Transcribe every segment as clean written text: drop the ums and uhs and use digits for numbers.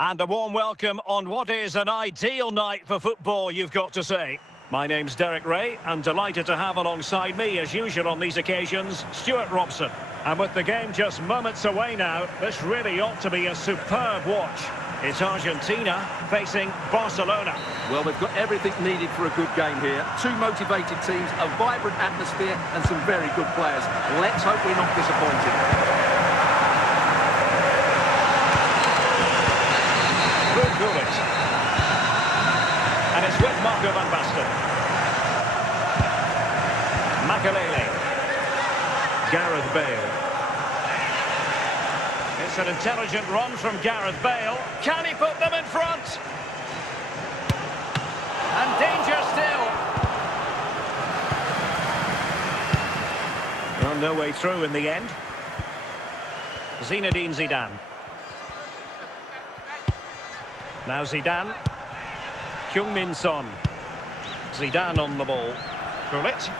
And a warm welcome on what is an ideal night for football, you've got to say. My name's Derek Ray, and delighted to have alongside me, as usual on these occasions, Stuart Robson. And with the game just moments away now, this really ought to be a superb watch. It's Argentina facing Barcelona. Well, they've got everything needed for a good game here. Two motivated teams, a vibrant atmosphere, and some very good players. Let's hope we're not disappointed. And it's with Marco van Basten. Makalele. Gareth Bale. It's an intelligent run from Gareth Bale. Can he put them in front? And danger still. Well, no way through in the end. Zinedine Zidane. Now Zidane. Heung-min Son. Zidane on the ball. Gullit.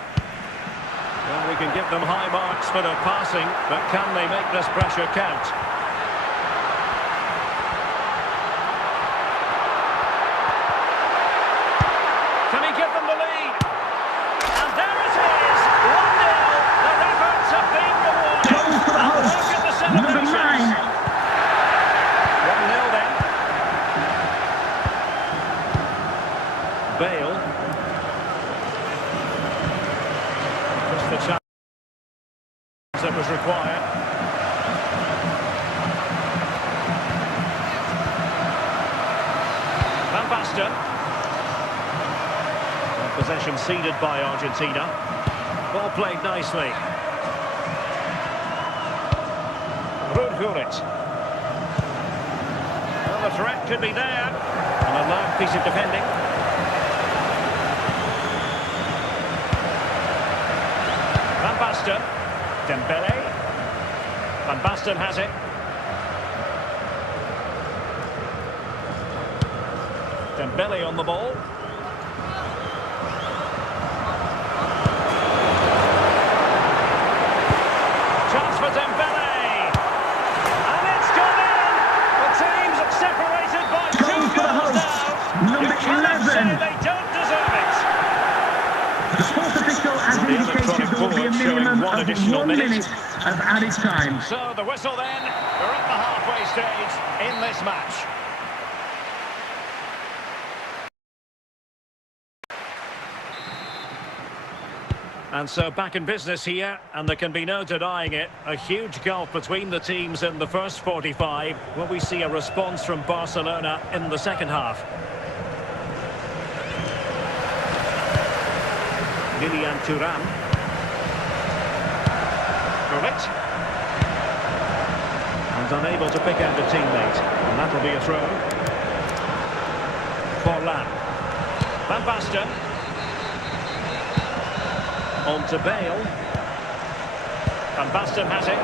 Well, we can give them high marks for their passing, but can they make this pressure count? Can he give them the lead? And there it is! 1-0. Their efforts have been rewarded. And look at the celebrations. 1-0 then. Bale. Just the chance that was required. Van Basten. Possession ceded by Argentina. Ball played nicely. Gullit. Well, the threat could be there. And a loud piece of defending. Van Basten, Dembele, Van Basten has it. Dembele on the ball. Chance for Dembele, and it's gone in. The team's separated by two goals now. You cannot say they don't deserve it. The sports official has indicated there will be a minimum of 1 minute of added time. So the whistle then, we're at the halfway stage in this match. And so back in business here, and there can be no denying it. A huge gulf between the teams in the first 45. Will we see a response from Barcelona in the second half? Lilian Thuram. Gullit. And unable to pick out a teammate. And that'll be a throw. Forlan. Van Basten. On to Bale. Van Basten has it.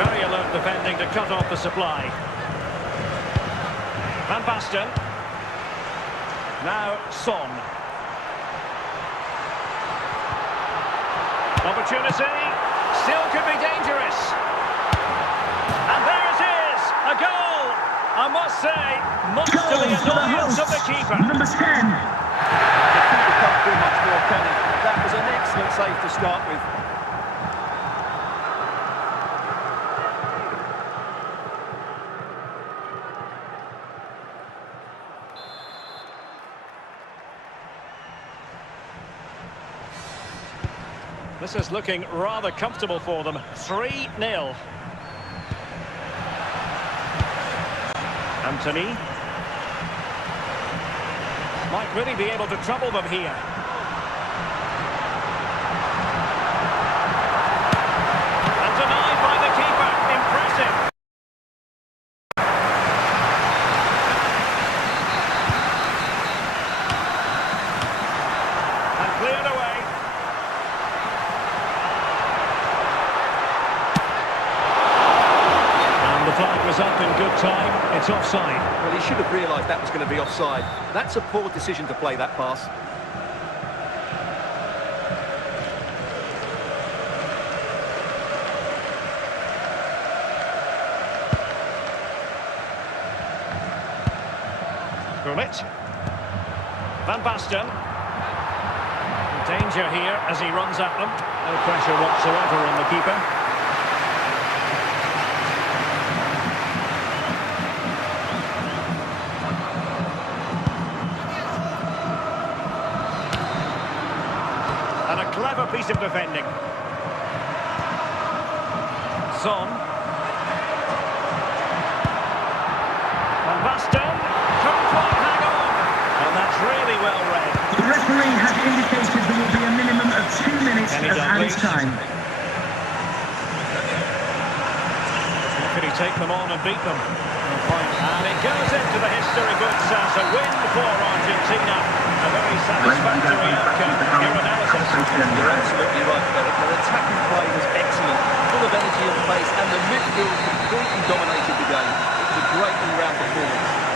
Very alert defending to cut off the supply. Van Basten. Now Son. Opportunity, still could be dangerous. And there it is, a goal. I must say, much to the annoyance of the keeper. Number 10. The keeper can't do much more, can he? That was an excellent save to start with. This is looking rather comfortable for them. 3-0. Anthony. Might really be able to trouble them here. And denied by the keeper. Impressive. And cleared away. The flag was up in good time. It's offside. Well, he should have realised that was going to be offside. That's a poor decision to play that pass. Gullit. Van Basten. Danger here as he runs at them. No pressure whatsoever on the keeper. And a clever piece of defending. Son. Van Basten. Couldn't quite hang on. And that's really well read. The referee has indicated there will be a minimum of 2 minutes of added time. Could he take them on and beat them? And it goes into the history books as a win for Argentina. A very satisfactory outcome. Your analysis. You're absolutely right, Derek. Their attacking play was excellent, full of energy and pace, and the midfield completely dominated the game. It was a great all-round performance.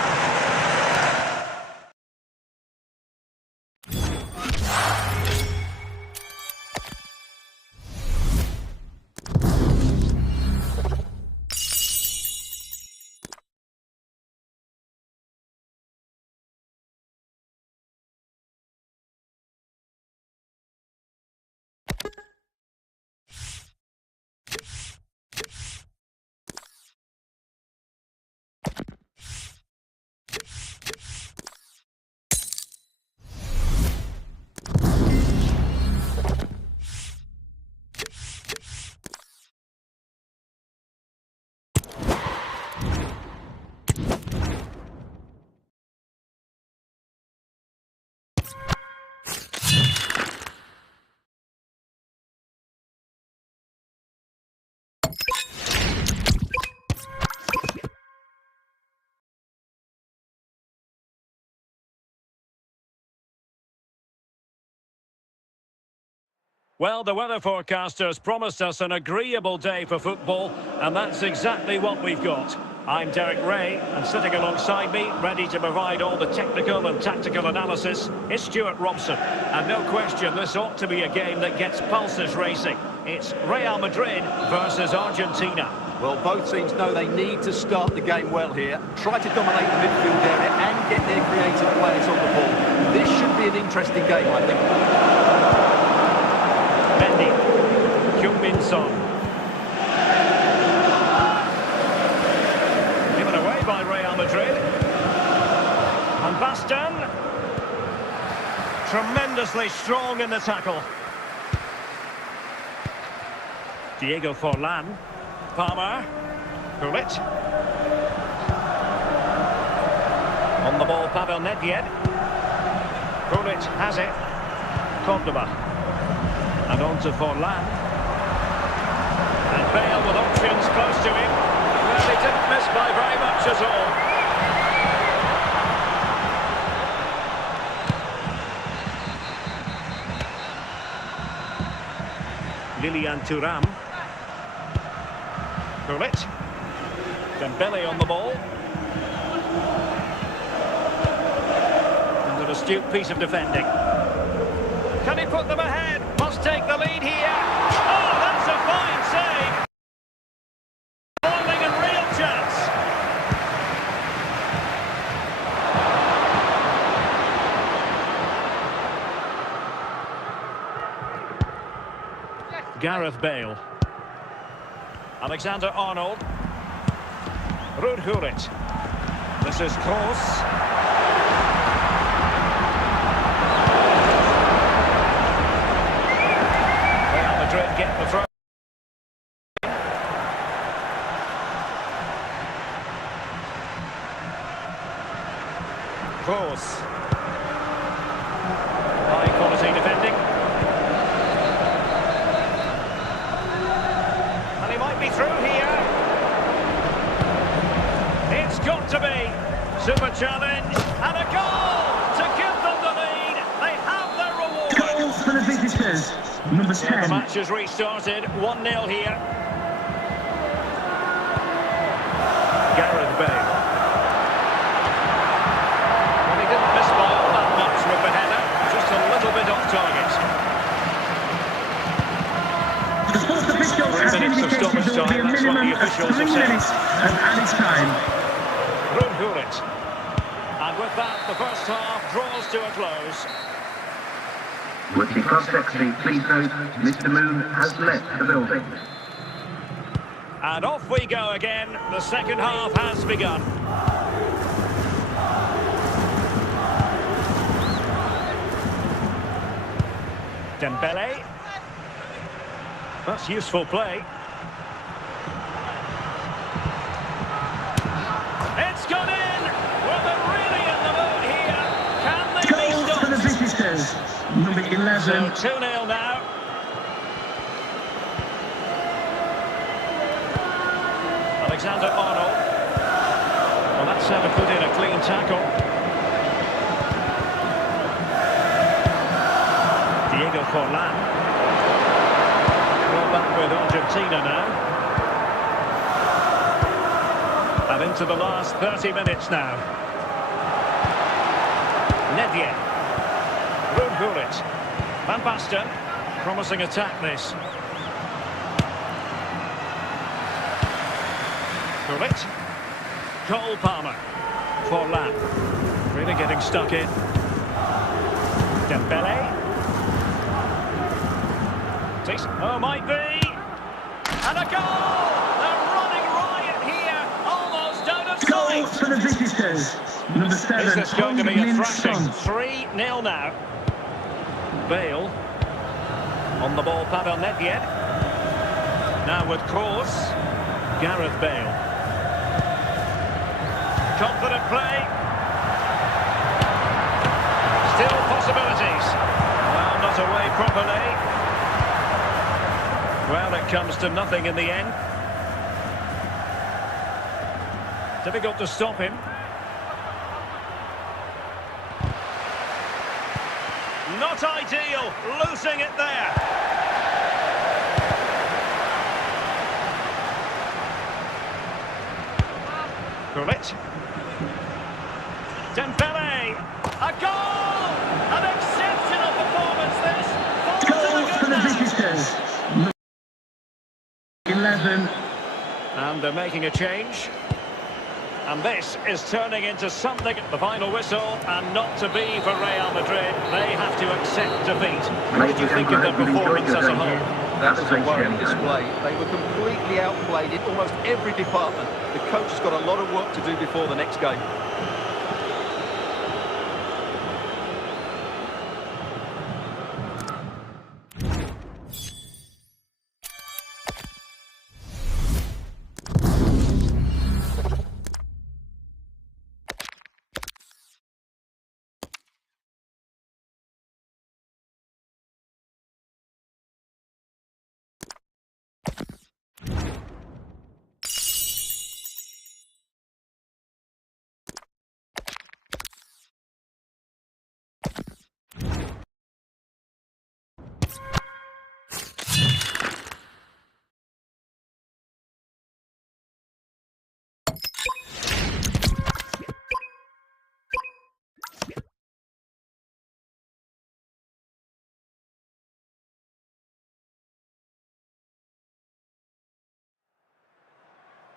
Well, the weather forecasters promised us an agreeable day for football, and that's exactly what we've got. I'm Derek Ray, and sitting alongside me, ready to provide all the technical and tactical analysis, is Stuart Robson. And no question, this ought to be a game that gets pulses racing. It's Real Madrid versus Argentina. Well, both teams know they need to start the game well here, try to dominate the midfield area and get their creative players on the ball. This should be an interesting game, I think. Son. Given away by Real Madrid. Van Basten. Tremendously strong in the tackle. Diego Forlan. Palmer. Gullit. On the ball, Pavel Nedved. Gullit has it. Cordoba. And on to Forlan. And Bale with options close to him. Well, he didn't miss by very much at all. Lilian Thuram. Gullit. Dembele on the ball. And an astute piece of defending. Can he put them ahead? Must take the lead here. Oh, that's a fine save. Bowling and real chance. Gareth Bale. Alexander Arnold. Ruud Gullit. This is Kroos. Get the throw. Kroos. High quality defending. And he might be through here. It's got to be. Super challenge. And a goal to give them the lead. They have their reward. Goals for the visitors. Number 10. The match has restarted, 1-0 here. Gareth Bale. Well, he didn't miss by all that much with the header, just a little bit off target. The sports officials have indicated there will be a minimum of 3 minutes of added time. Ruud Gullit. And with with that, the first half draws to a close. Would the club secretary please note Mr. Moon has left the building. And off we go again. The second half has begun. Dembele. That's useful play. It's gone in! Well, they're really in the mood here. Can they be Goal stopped? for the visitors. Number 11. So 2-0 now. Alexander-Arnold. Well, that's how to put in a clean tackle. Diego Forlan. Well, back with Argentina now. And into the last 30 minutes now. Nedved. Ruud Gullit. Van Basten. Promising attack this. Gullit. Cole Palmer. Forlan. Really getting stuck in. Dembele. Oh, might be. And a goal! They're running riot here. Almost out of Goal sight. for the visitors. Number 7. This is going to be a thrashing. Son. 3-0 now. Bale. On the ball, Pavel Nedved. Now with Kroos. Gareth Bale. Confident play. Still possibilities. Well, not away properly. Well, it comes to nothing in the end. Difficult to stop him. Not ideal, losing it there. Gullit. Dembele. A goal! An exceptional performance this. Goal for the visitors. 11. And they're making a change. And this is turning into something at the final whistle, and not to be for Real Madrid. They have to accept defeat. What did you think of their performance as a whole? That was a worrying display. They were completely outplayed in almost every department. The coach has got a lot of work to do before the next game.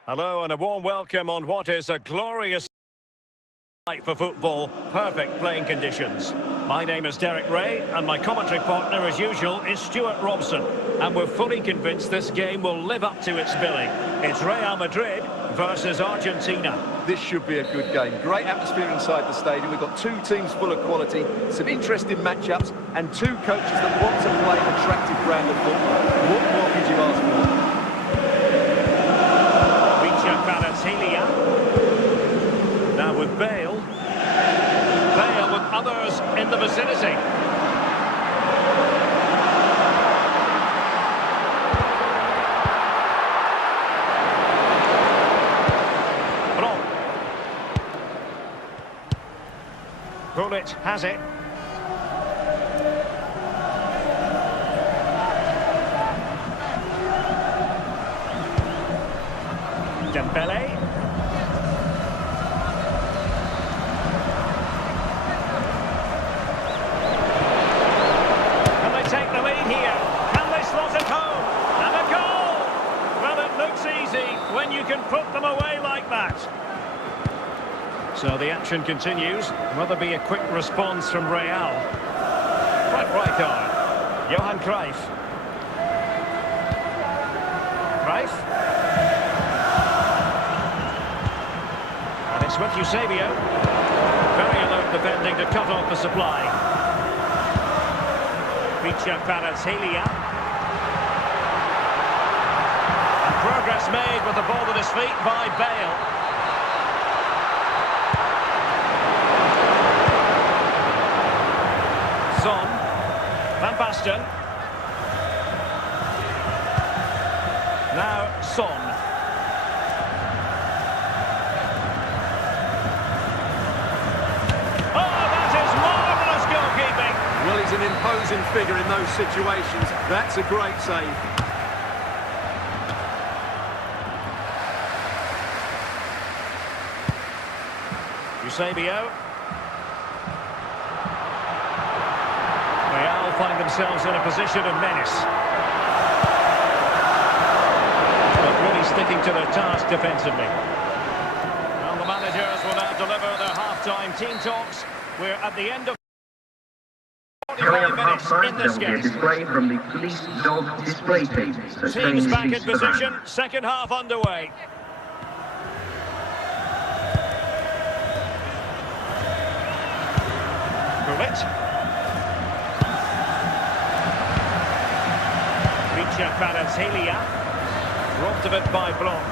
Hello and a warm welcome on what is a glorious night for football. Perfect playing conditions. My name is Derek Ray and my commentary partner as usual is Stuart Robson. And we're fully convinced this game will live up to its billing. It's Real Madrid versus Argentina. This should be a good game. Great atmosphere inside the stadium. We've got two teams full of quality, some interesting matchups, and two coaches that want to play an attractive brand of football. What more could you ask for? Now with Bale. Bale with others in the vicinity. Gullit has it. Dembele. Can they take the lead here? Can they slot it home? And a goal! Well, it looks easy when you can put them away like that. So the action continues. Will there be a quick response from Real? Frank Rijkaard. Johan Cruyff. Cruyff. And it's with Eusebio. Very alert defending to cut off the supply. Feature Kvaratskhelia. And progress made with the ball at his feet by Bale. Son, Van Basten. Now Son. Oh, that is marvellous goalkeeping. Well, he's an imposing figure in those situations. That's a great save. Eusebio. Real find themselves in a position of menace. But really sticking to their task defensively. Well, the managers will now deliver their half-time team talks. We're at the end of 45 minutes in this game. Display from the police dog display team. Teams back in position, second half underway. Bullet. Kvaratskhelia, robbed of it by Blanc.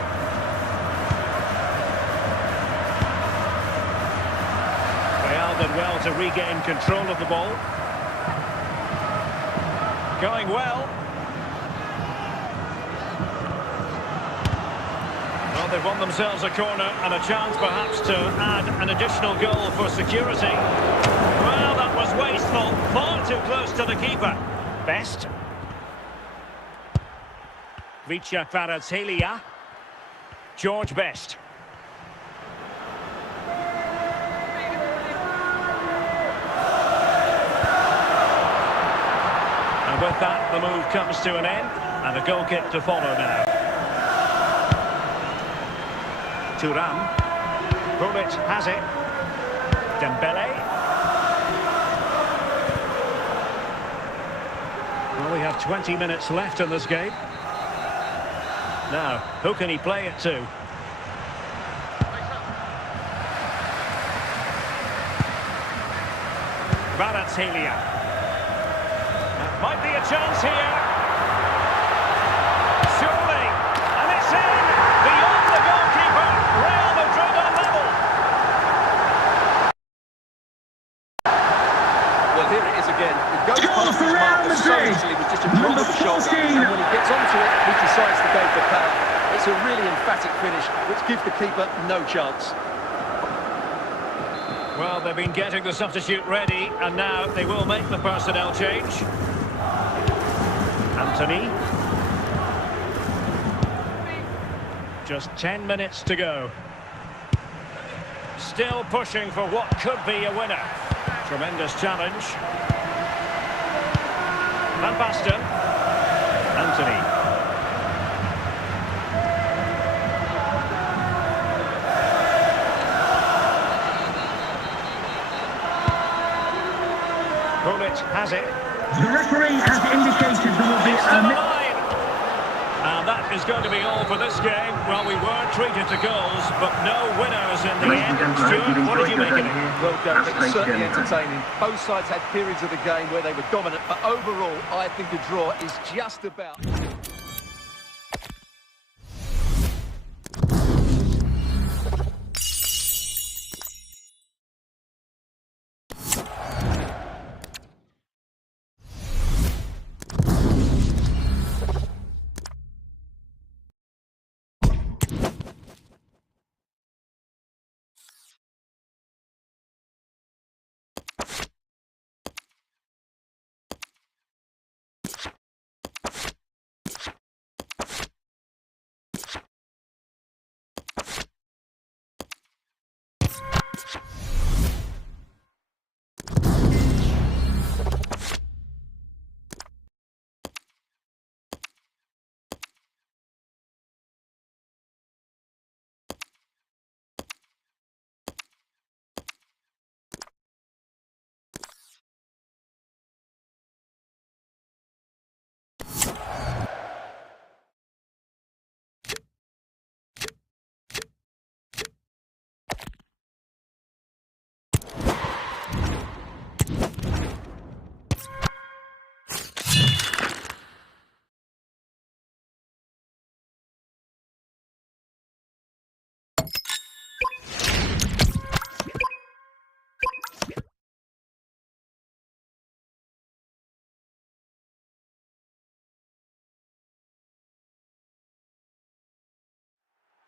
Real did well to regain control of the ball. Going well. Well, they've won themselves a corner and a chance perhaps to add an additional goal for security. Well, that was wasteful, far too close to the keeper. Best. Feature Kvaratskhelia. George Best. And with that, the move comes to an end, and a goal kick to follow now. Thuram. Bullet has it. Dembele. Well, we have 20 minutes left in this game. Now, who can he play it to? Kvaratskhelia. That might be a chance here. Surely. And it's in! Beyond the goalkeeper. Real Madrid on level. Well, here it is again. The goal past his mark so easily with just a drop of the shoulder. And when he gets onto it, he decides to go for power. It's a really emphatic finish, which gives the keeper no chance. Well, they've been getting the substitute ready, and now they will make the personnel change. Anthony. Just 10 minutes to go. Still pushing for what could be a winner. Tremendous challenge. Van Basten. Anthony. Bullet has it. The referee has indicated there will be a... And that is going to be all for this game. Well, we were treated to goals, but no winners in the end. Stuart, what did you make of it? Well, Derek, it was certainly entertaining. Both sides had periods of the game where they were dominant, but overall, I think a draw is just about...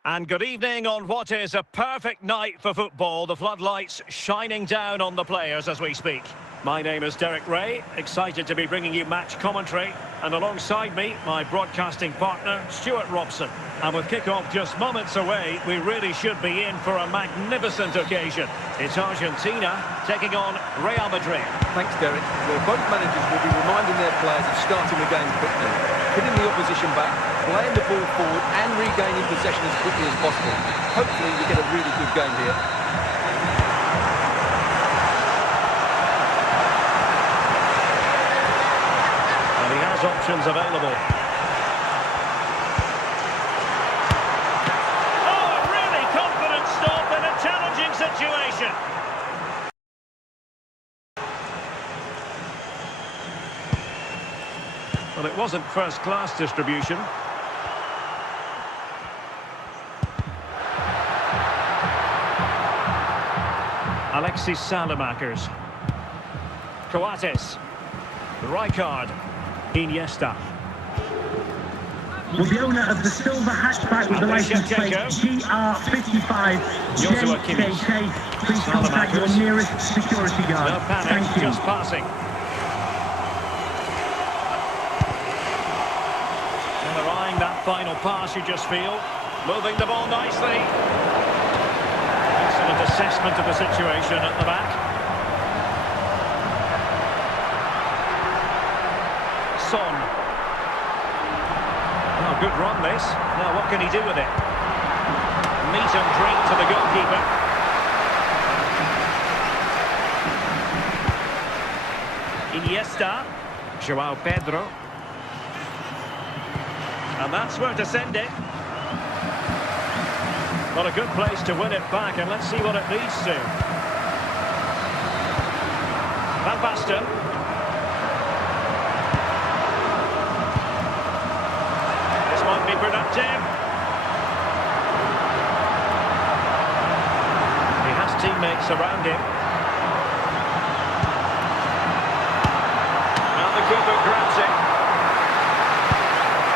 And good evening on what is a perfect night for football. The floodlights shining down on the players as we speak. My name is Derek Ray, excited to be bringing you match commentary. And alongside me, my broadcasting partner, Stuart Robson. And with kick-off just moments away, we really should be in for a magnificent occasion. It's Argentina taking on Real Madrid. Thanks, Derek. Well, both managers will be reminding their players of starting the game quickly, hitting the opposition back, playing the ball forward and regaining possession as quickly as possible. Hopefully we get a really good game here. And he has options available. Oh, a really confident stop in a challenging situation. Well, it wasn't first-class distribution. Alexis Salamakers. Coates. Rijkaard. Iniesta. Well, the owner of the silver hatchback with the license plate GR55 JKK, please contact your nearest security guard. No panic, Thank you. just passing. And they're eyeing that final pass, you just feel. Moving the ball nicely. Excellent assessment of the situation at the back. Son. Oh, good run this. Now what can he do with it? Meet and drink to the goalkeeper. Iniesta. João Pedro. And that's where to send it. Well, a good place to win it back, and let's see what it leads to. Van Basten. This might be productive. He has teammates around him. Now the keeper grabs it.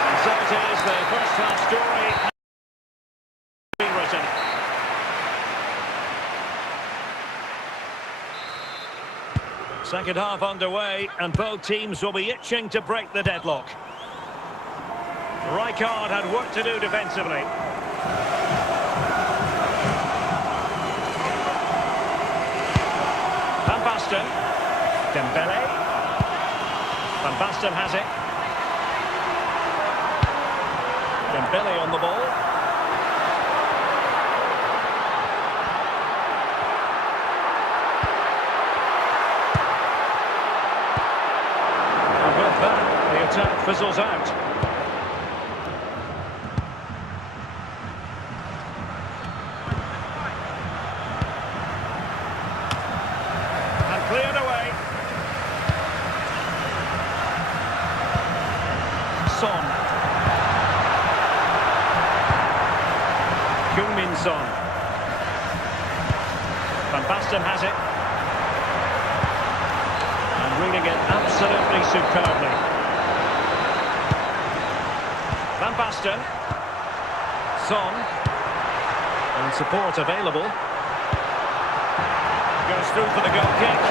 And so it is, the first half story has been written. Second half underway, and both teams will be itching to break the deadlock. Rijkaard had work to do defensively. Van Basten. Dembele. Van Basten has it. Dembele on the ball. And with that, the attack fizzles out. And cleared away. Son. Son. Van Basten has it. And reading it absolutely superbly. Van Basten. Son. And support available. Goes through for the goal kick.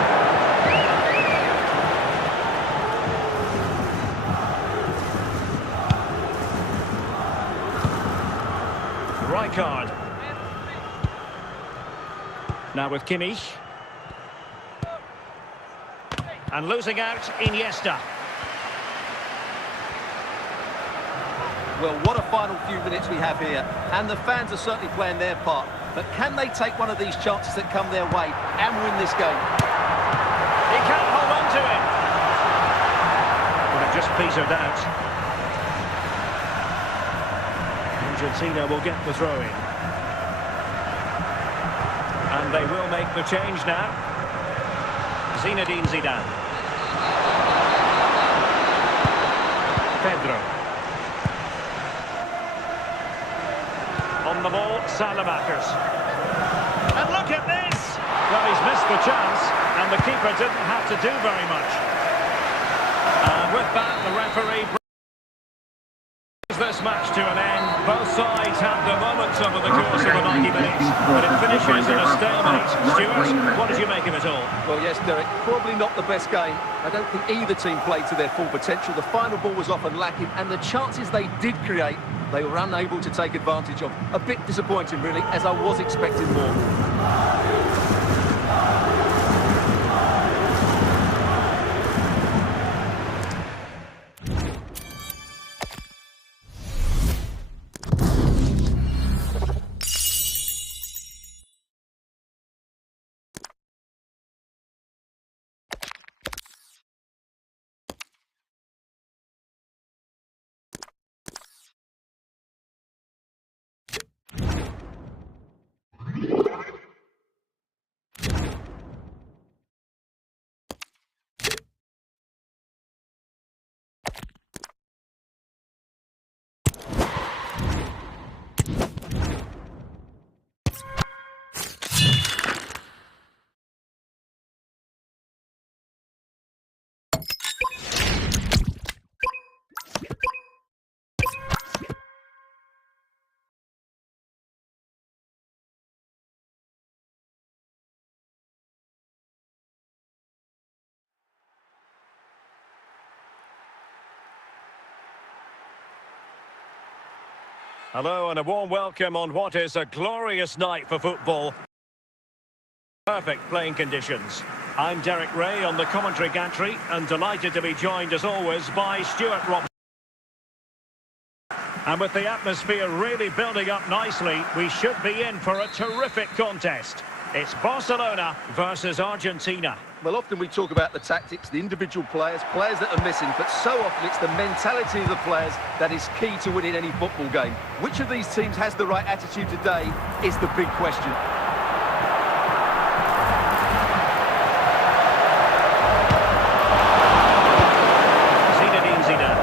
Rijkaard. Now with Kimmich. And losing out, Iniesta. Well, what a final few minutes we have here. And the fans are certainly playing their part. But can they take one of these chances that come their way and win this game? He can't hold on to it. But it just petered out. Argentina will get the throw-in. And they will make the change now. Zinedine Zidane. Pedro. On the ball, Salamakers. And look at this! Well, he's missed the chance, and the keeper didn't have to do very much. And with that, the referee brings this match to an end. Both sides had their moments over the course of the 90 minutes, but it finishes in a stalemate. Stuart, what did you make of it all? Well, yes, Derek, probably not the best game. I don't think either team played to their full potential. The final ball was often lacking, and the chances they did create, they were unable to take advantage of. A bit disappointing, really, as I was expecting more. Hello and a warm welcome on what is a glorious night for football. Perfect playing conditions. I'm Derek Ray on the commentary gantry and delighted to be joined as always by Stuart Robson. And with the atmosphere really building up nicely, we should be in for a terrific contest. It's Barcelona versus Argentina. Well, often we talk about the tactics, the individual players that are missing, but so often it's the mentality of the players that is key to winning any football game. Which of these teams has the right attitude today is the big question. Zidane.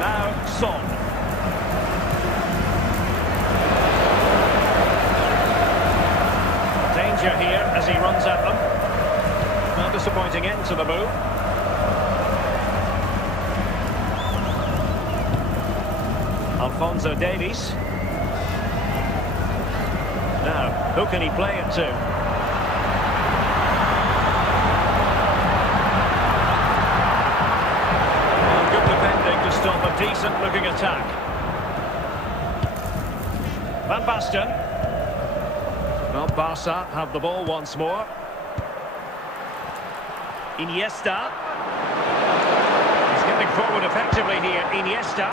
Now, Son. Danger here as he runs at them. Disappointing end to the move. Alphonso Davies. Now, who can he play it to? Well, good defending to stop a decent-looking attack. Van Basten. Well, Barca have the ball once more. Iniesta. He's getting forward effectively here. Iniesta.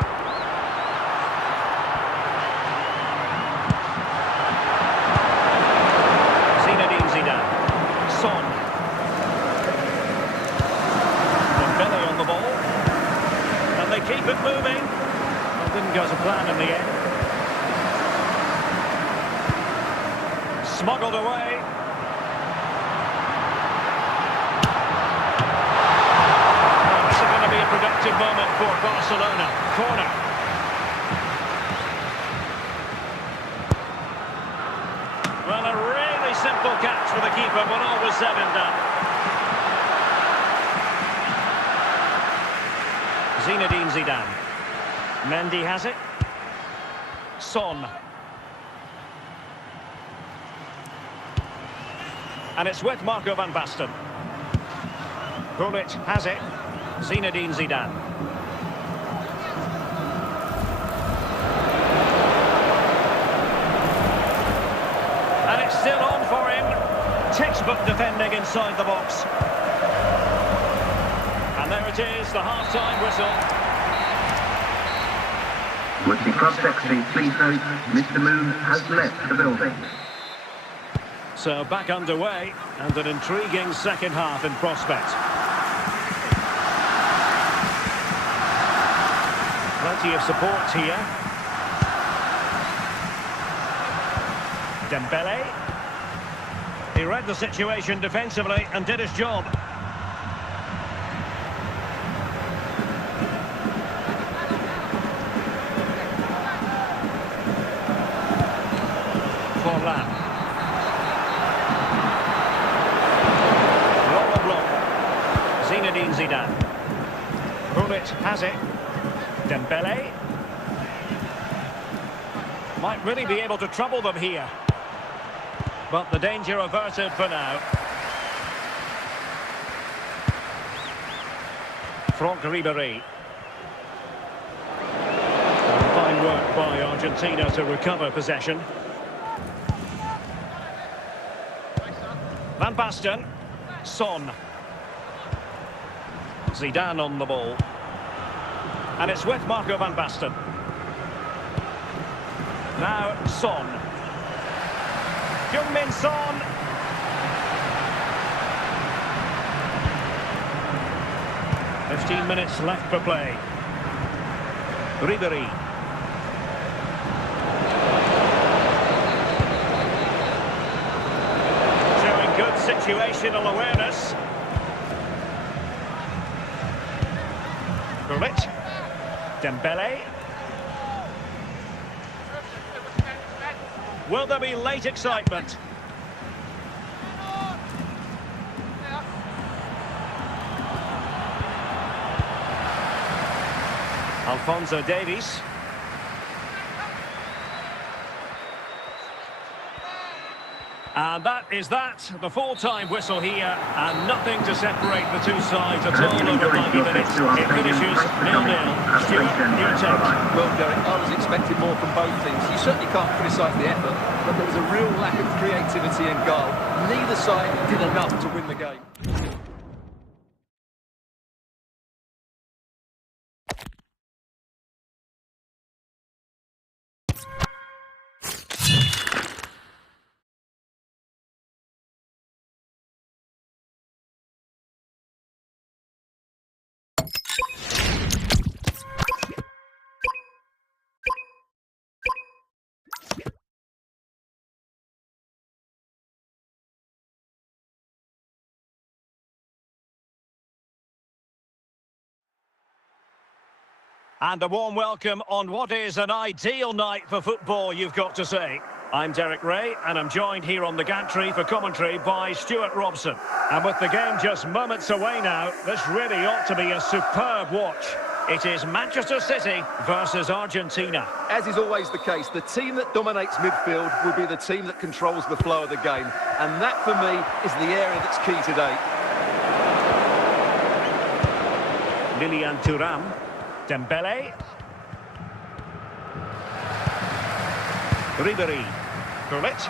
Zidane. Son. Dembele on the ball. And they keep it moving. Well, didn't go to plan in the end. Smuggled away. Productive moment for Barcelona. Corner. Well, a really simple catch for the keeper when all was said and done. Zinedine Zidane. Mendy has it. Son. And it's with Marco van Basten. Gullit has it. Zinedine Zidane. And it's still on for him. Textbook defending inside the box. And there it is, the half-time whistle. Would the cross-secretary please note Mr. Moon has left the building. So back underway and an intriguing second half in prospect. Plenty of support here. Dembele. He read the situation defensively and did his job. Forlan. Roller block. Zinedine Zidane. Gullit has it. Dembele. Might really be able to trouble them here. But the danger averted for now. Franck Ribéry. Fine work by Argentina to recover possession. Van Basten. Son. Zidane on the ball. And it's with Marco Van Basten. Now Son. Heung-min Son. "15 minutes left for play. Ribéry. Showing good situational awareness. Gullit. Dembele. Will there be late excitement? Alphonso Davies. And that is that, the full-time whistle here, and nothing to separate the two sides at all over 90 minutes. It finishes 0-0. Stuart, your take. Well, Derek, I was expecting more from both teams. You certainly can't criticise the effort, but there was a real lack of creativity and goal. Neither side did enough to win the game. And a warm welcome on what is an ideal night for football, you've got to say. I'm Derek Ray, and I'm joined here on the gantry for commentary by Stuart Robson. And with the game just moments away now, this really ought to be a superb watch. It is Manchester City versus Argentina. As is always the case, the team that dominates midfield will be the team that controls the flow of the game. And that, for me, is the area that's key today. Lilian Thuram. Dembele. Ribéry. Gullit.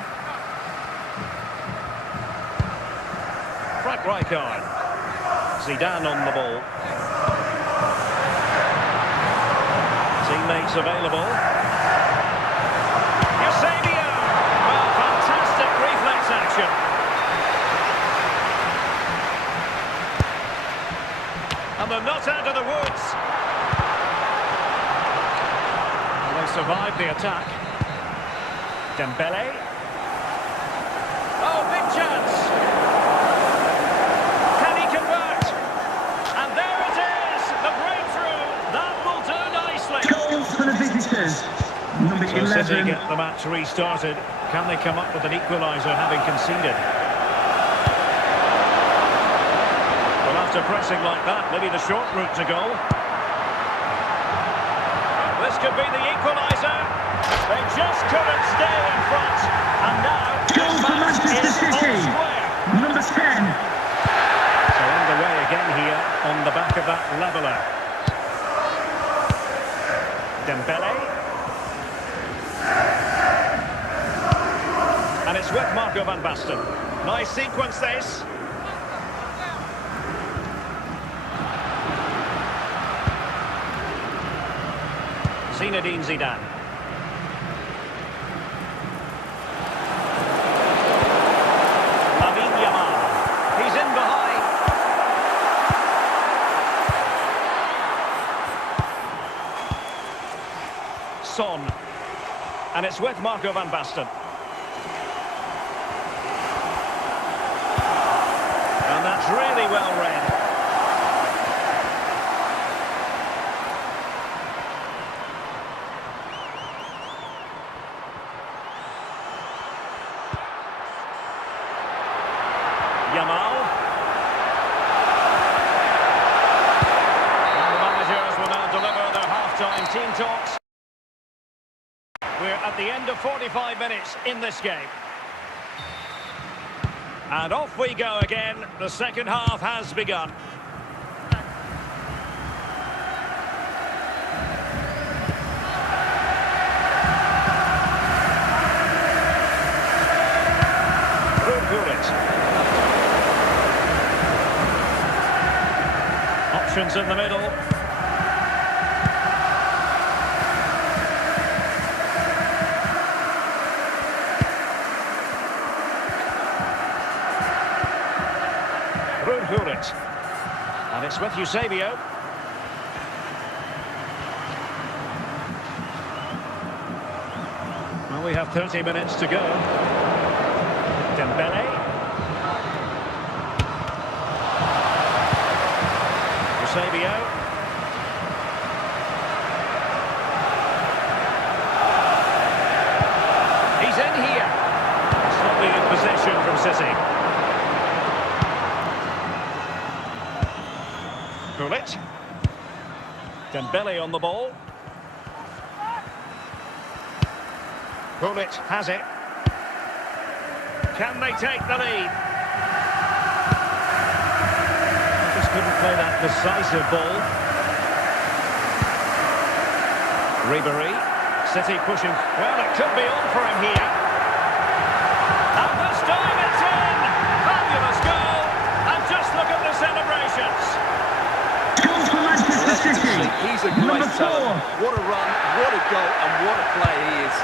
Frank Rijkaard. Zidane on the ball. Teammates available. Eusebio. Well, fantastic reflex action. And they're not out of the woods. They survived the attack. Dembele. Oh, big chance. Can he convert? And there it is, the breakthrough. That will do nicely. Goals for the visitors. Number So 11. City get the match restarted. Can they come up with an equaliser having conceded? Well, after pressing like that, maybe the short route to goal. This could be the equaliser. They just couldn't stay in front. And now, Goal for Manchester City. Number 10. So underway again here on the back of that leveller. Dembele. And it's with Marco Van Basten. Nice sequence this. Zinedine Zidane. He's in behind. Son. And it's with Marco Van Basten. And that's really well read. Yamal. And the managers will now deliver their half-time team talks. We're at the end of 45 minutes in this game. And off we go again. The second half has begun. Options in the middle. And it's with Eusebio. Well, we have 30 minutes to go. Dembele. Eusebio. He's in here. Slowly in possession from City. Gullit. Dembele on the ball. Gullit has it. Can they take the lead? Just couldn't play that decisive ball. Ribery. City pushing. Well, it could be on for him here. And this time it's in! Fabulous goal! And just look at the celebrations. He's a great talent. What a run, what a goal, and what a play he is.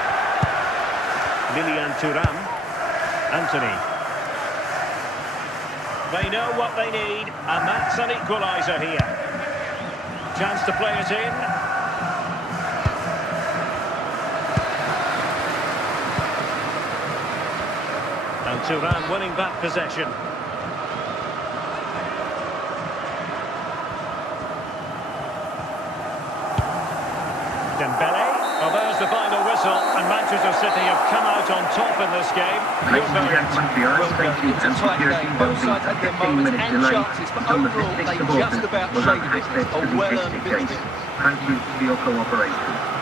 Lilian Thuram. Anthony. They know what they need, and that's an equaliser here. Chance to play it in. And Thuram winning back possession. Dembele. Well, there's the final whistle, and Manchester City have come out on top in this game. Ladies and gentlemen, for your own safety and security, Both sides had their 15 moments minute and delay chances, but on the overall 6th they of just August about was shaded it. access A to the well-earned victory victory. case. Thank you for your cooperation.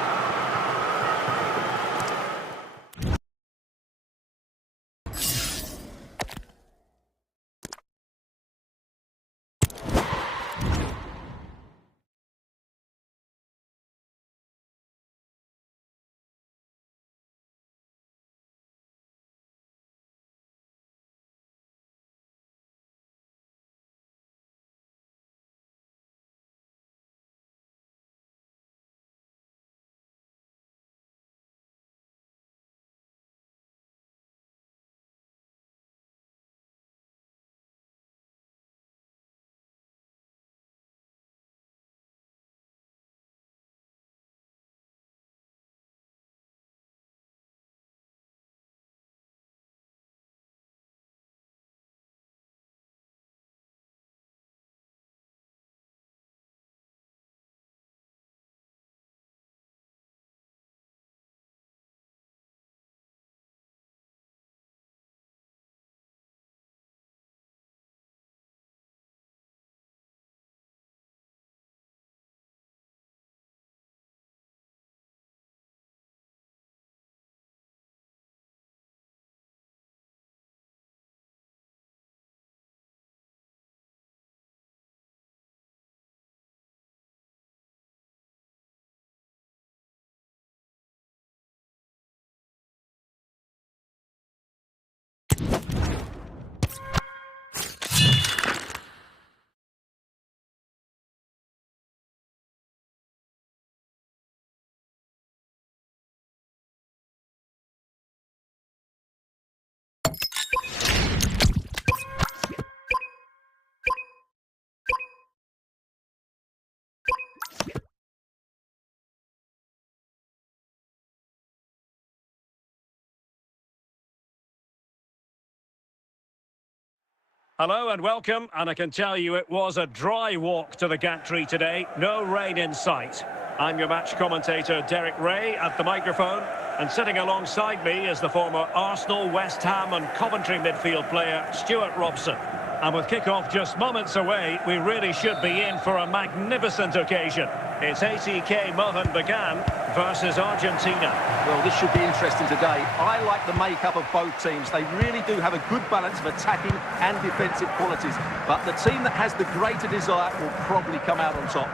Hello and welcome, and I can tell you it was a dry walk to the gantry today, no rain in sight. I'm your match commentator Derek Ray at the microphone, and sitting alongside me is the former Arsenal, West Ham and Coventry midfield player Stuart Robson. And with kick-off just moments away, we really should be in for a magnificent occasion. It's ATK Mohan Bagan versus Argentina. Well, this should be interesting today. I like the makeup of both teams. They really do have a good balance of attacking and defensive qualities. But the team that has the greater desire will probably come out on top.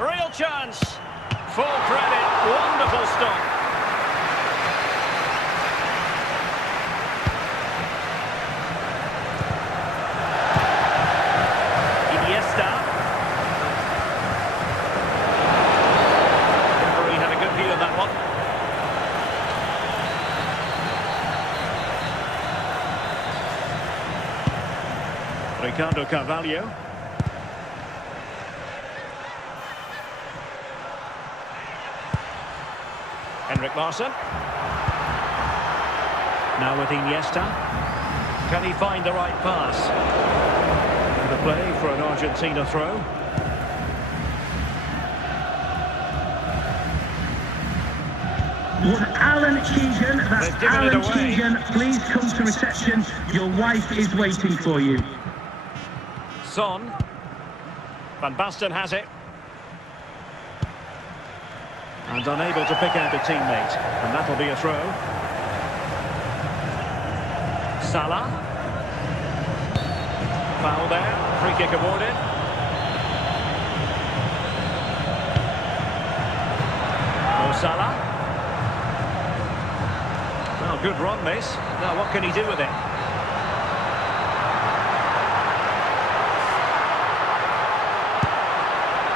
Real chance. Full credit. Wonderful stop. Iniesta. Referee had a good view of that one. Ricardo Carvalho. Henrik Larsson. Now with Iniesta. Can he find the right pass? The play for an Argentina throw. Would Alan Keegan, that's They've given it Alan away. Keegan, please come to reception. Your wife is waiting for you. Son. Van Basten has it. And unable to pick out a teammate. And that'll be a throw. Salah. Foul there. Free kick awarded. Mo Salah. Well, good run, this. Now, what can he do with it?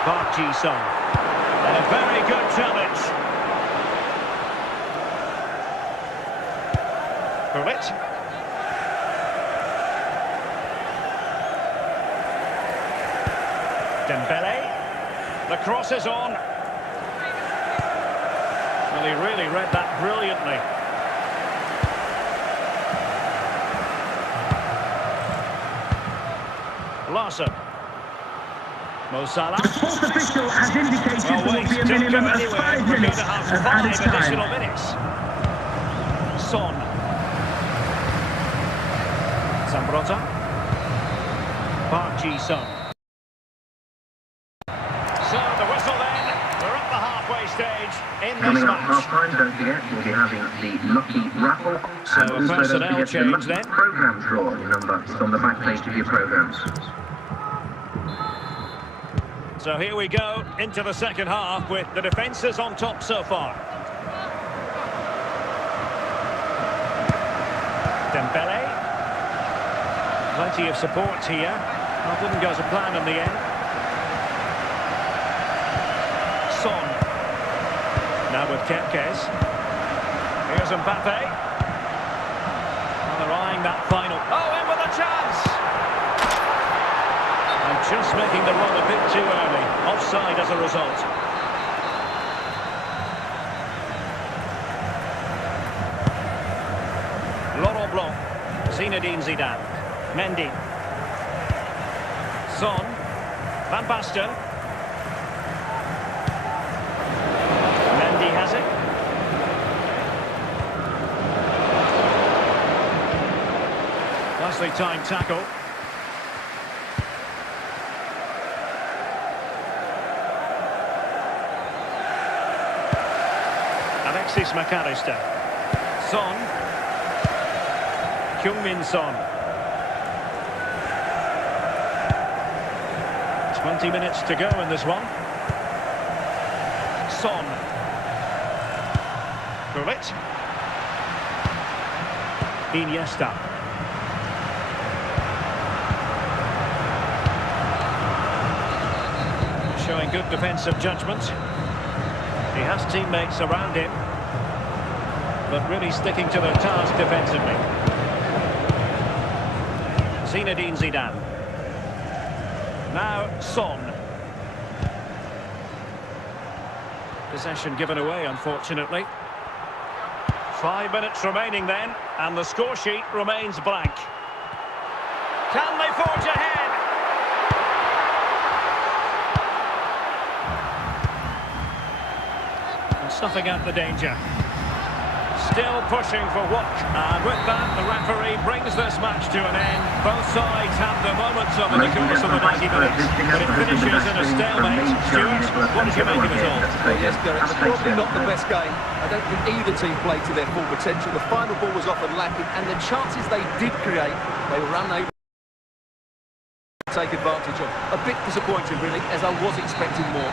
Park Ji-sung. And a very good challenge. Gullit. Dembele. The cross is on. Well, he really read that brilliantly. Larsson. Mo Salah. The fourth official has indicated Well, there will wait, be a don't minimum go of anywhere. 5 We're going minutes to have of added 5 additional time. minutes. Son. Zambrotta. Park Ji-sung. So the whistle then. We're at the halfway stage in this Coming up match. half-time, don't forget, we'll be having the Lucky Raffle. So and a also don't personnel forget the change Lucky then. Programme draw number. It's on the back page of your programmes. So here we go into the second half with the defences on top so far. Dembele. Plenty of support here. That didn't go to plan in the end. Son. Now with Kempkes. Here's Mbappe. And they're eyeing that final. Oh, in with a chance! And just making the run a bit too early. Offside as a result. Laurent Blanc. Zinedine Zidane. Mendy. Son. Van Basten. Mendy has it. Nicely timed tackle. Alexis McAllister. Son. Heung-min Son. 20 minutes to go in this one. Son. Gullit. Iniesta. Showing good defensive judgment. He has teammates around him, but really sticking to their task defensively. Zinedine Zidane. Now Son. Possession given away, unfortunately. 5 minutes remaining then, and the score sheet remains blank. Can they forge ahead? And snuffing out the danger. still pushing for what? And with that, the referee brings this match to an end. Both sides have their moments over the course of the 90 minutes, but it finishes in a stalemate. Stuart, what did you make of it all? Well, yes, Derek, it's probably not the best game. I don't think either team played to their full potential. The final ball was often lacking, and the chances they did create, they were unable to take advantage of. A bit disappointing, really, as I was expecting more.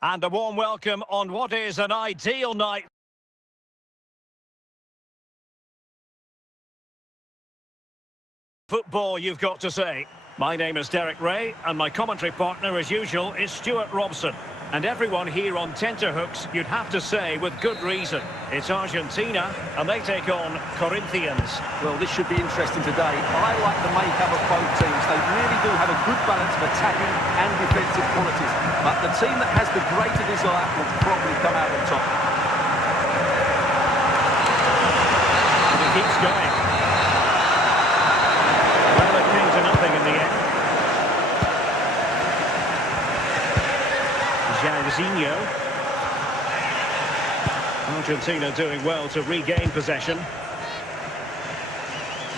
And a warm welcome on what is an ideal night. Football, you've got to say. My name is Derek Ray, and my commentary partner, as usual, is Stuart Robson. And everyone here on tenterhooks, you'd have to say, with good reason. It's Argentina, and they take on Corinthians. Well, this should be interesting today. I like the makeup of both teams. They really do have a good balance of attacking and defensive qualities. But the team that has the greater desire will probably come out on top. And it keeps going. Well, it came to nothing in the end. Jairzinho. Argentina doing well to regain possession.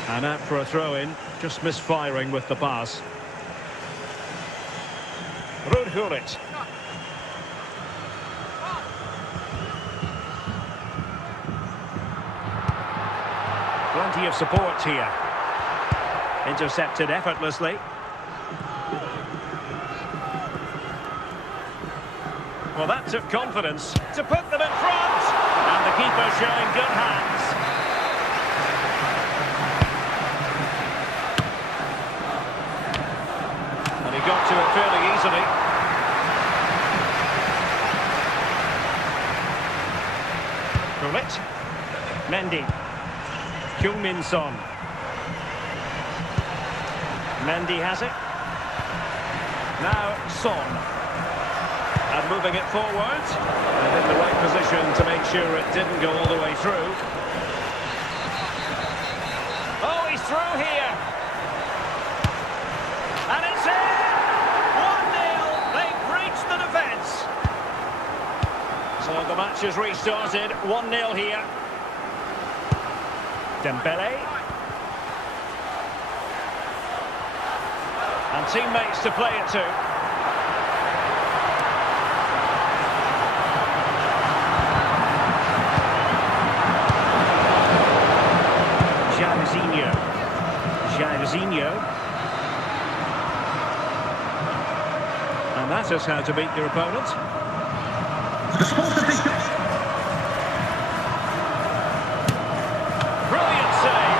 And out for a throw-in, just misfiring with the pass. Rudhulit. Plenty of support here. Intercepted effortlessly. Well, that took confidence to put them in front. And the keeper showing good hands. And he got to it fairly easily. Gullit. Mendy. Kyung-min-son. Mendy has it. Now Son. And moving it forward. And in the right position to make sure it didn't go all the way through. Oh, he's through here. And it's in! 1-0. They've breached the defence. So the match has restarted. 1-0 here. Dembele. And teammates to play it to. Jairzinho. And that is how to beat your opponent. Brilliant save.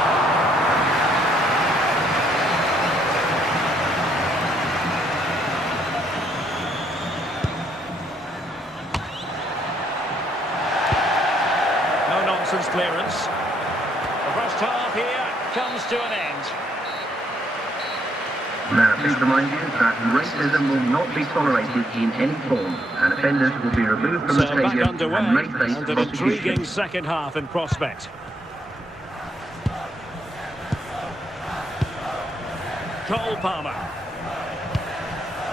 No nonsense clearance. The first half here comes to an end. Now, please remind you that racism will not be tolerated in any form, and offenders will be removed from the So back stadium underway, and may face and an prosecution. intriguing second half in prospect. Cole Palmer.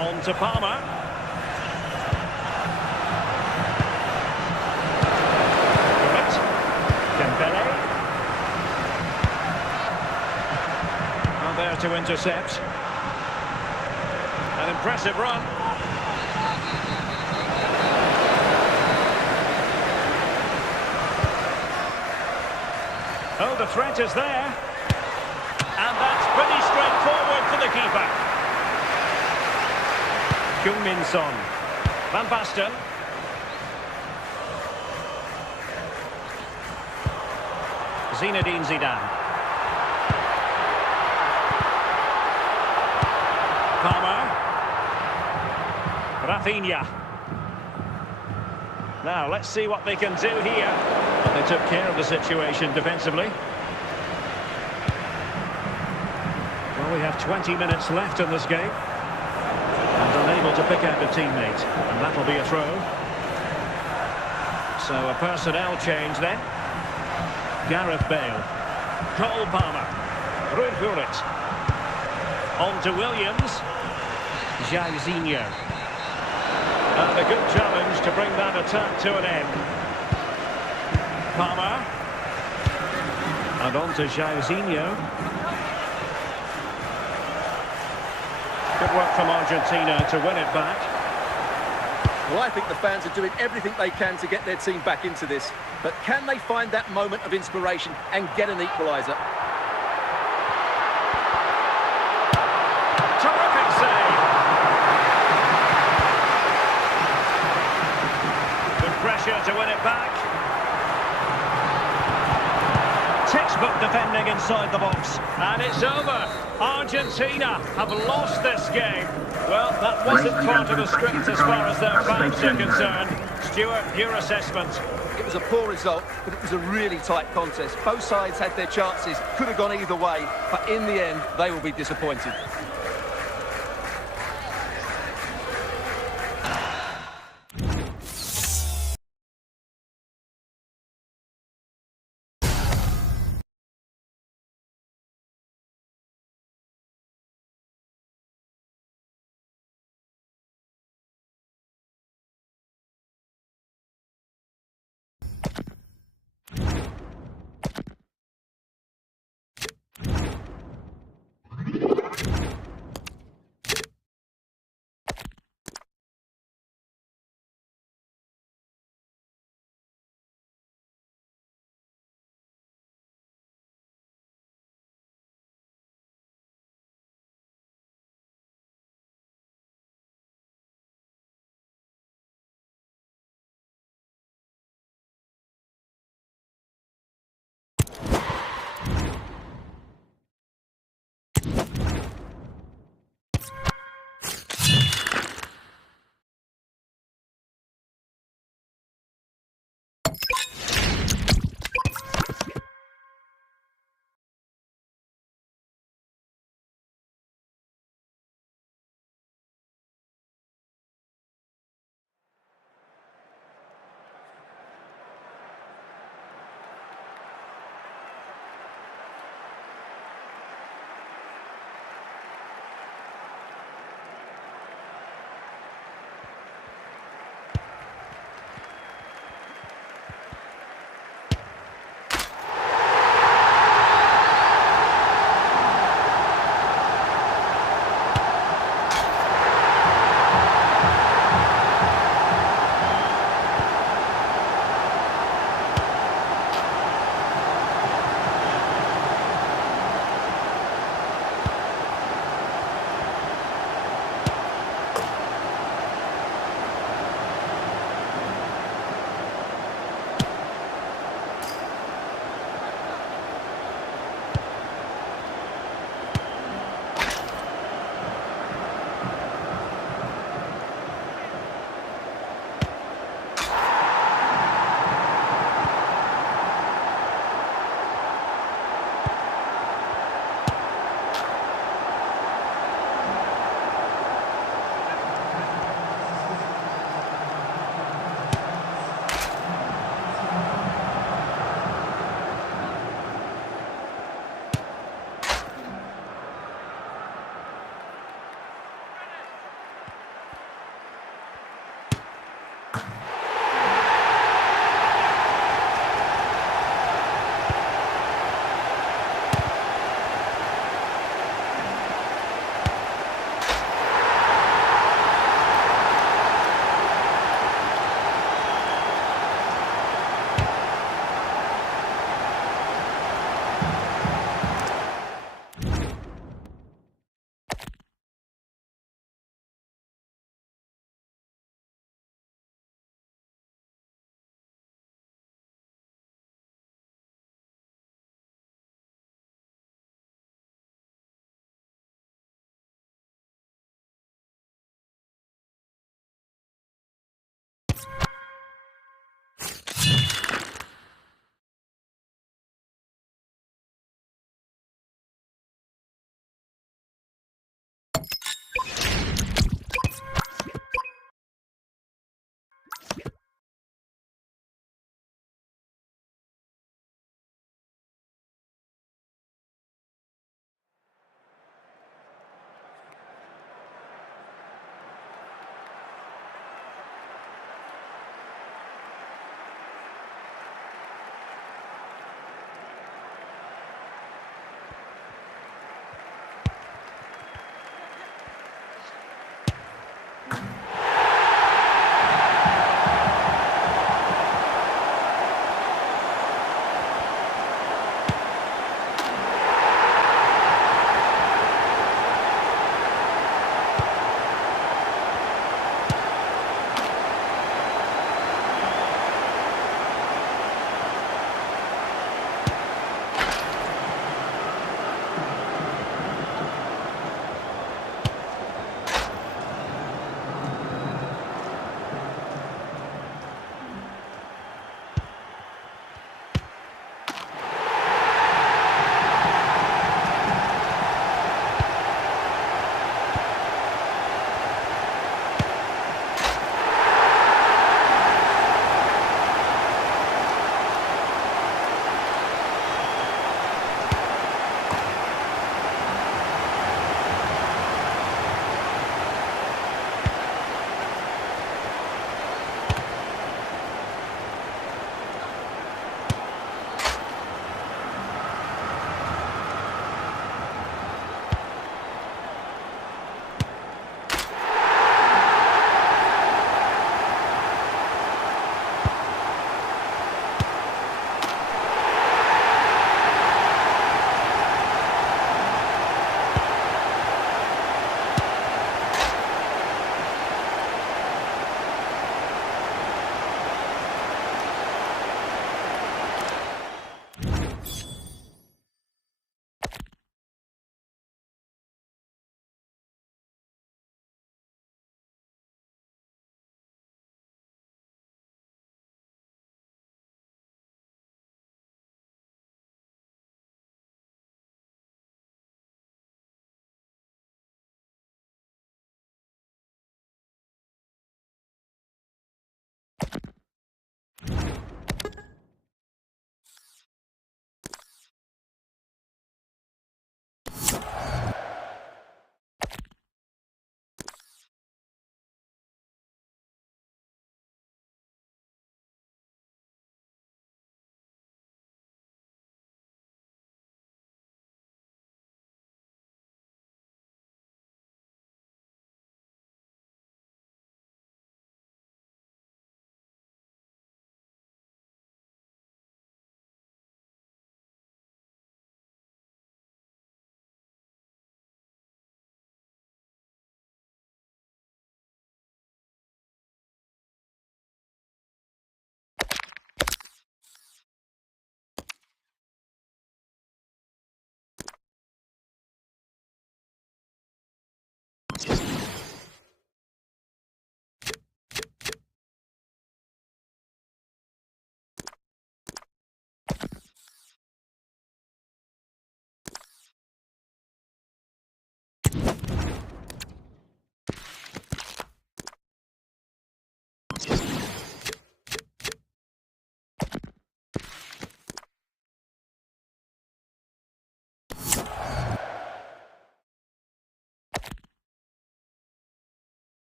On to Palmer. Gullit. Dembele. And there to intercept. An impressive run. Oh, the threat is there. And that's pretty straightforward for the keeper. Kyung-min-son. Van Basten. Zinedine Zidane. Palmer. Rafinha. Now, let's see what they can do here. Well, they took care of the situation defensively. Well, we have 20 minutes left in this game. And unable to pick out a teammate. And that'll be a throw. So a personnel change then. Gareth Bale. Cole Palmer. Rudhulit. On to Williams. Jairzinho. And a good challenge to bring that attack to an end. Palmer. And on to Jairzinho. Good work from Argentina to win it back. Well, I think the fans are doing everything they can to get their team back into this. But can they find that moment of inspiration and get an equaliser? Terrific save. Trying to win it back. Textbook defending inside the box. And it's over. Argentina have lost this game. Well, that wasn't part of the script as far as their fans are concerned. Stuart, your assessment? It was a poor result, but it was a really tight contest. Both sides had their chances, could have gone either way, but in the end, they will be disappointed.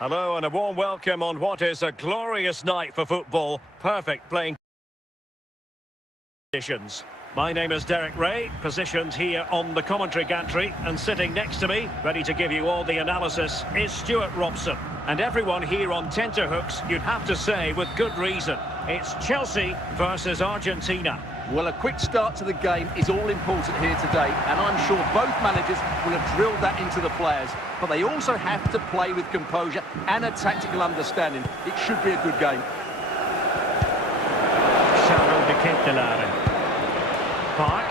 Hello and a warm welcome on what is a glorious night for football. Perfect playing conditions. My name is Derek Ray, positioned here on the commentary gantry, and sitting next to me, ready to give you all the analysis, is Stuart Robson. And everyone here on tenterhooks, you'd have to say with good reason. It's Chelsea versus Argentina. Well, a quick start to the game is all important here today, and I'm sure both managers will have drilled that into the players. But they also have to play with composure and a tactical understanding. It should be a good game. Park,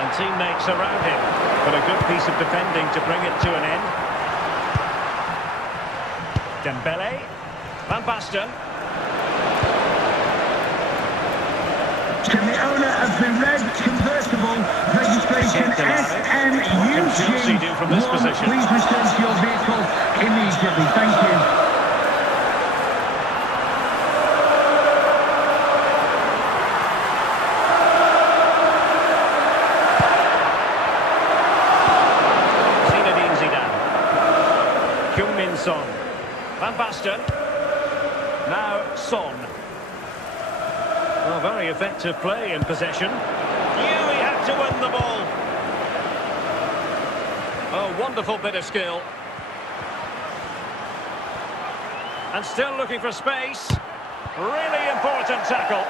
and teammates around him, but a good piece of defending to bring it to an end. Dembele, Van Basten. Can the owner of the red convertible registration Chelsea do from this position? Please return to your vehicle immediately. Thank you. Son. Van Basten. Now Son. Well, very effective play in possession. Knew he had to win the ball. Oh, wonderful bit of skill. And still looking for space. Really important tackle.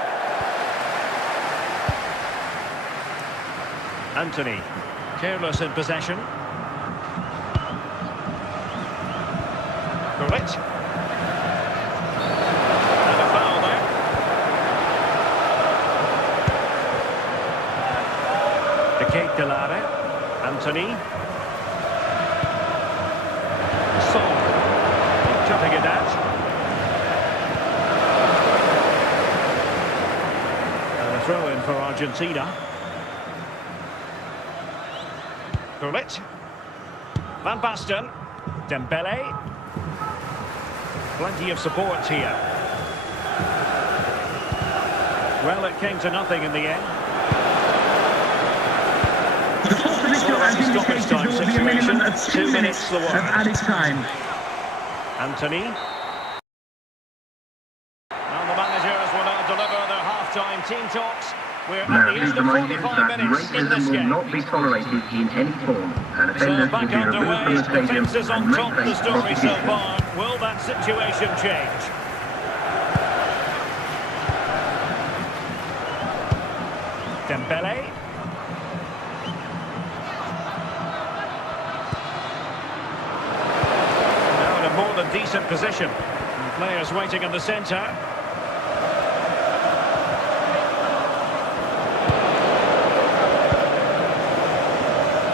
Anthony. Careless in possession. And a foul there. The Kate Delare. Anthony. Son. Cutting it out. And a throw in for Argentina. Gullit. Van Basten. Dembele. Plenty of support here. Well, it came to nothing in the end. The fourth initial has indicated there will be a minimum of 2 minutes of added time. Anthony. And the managers will now deliver their half-time team talks. We're at the end of 45 minutes in this game. Racism will not be tolerated in any form, and So offenders will back be removed underway, from the stadium defence is on and top of the red-faced story so prosecution. far. Will that situation change? Dembele. Now in a more than decent position. And players waiting in the centre.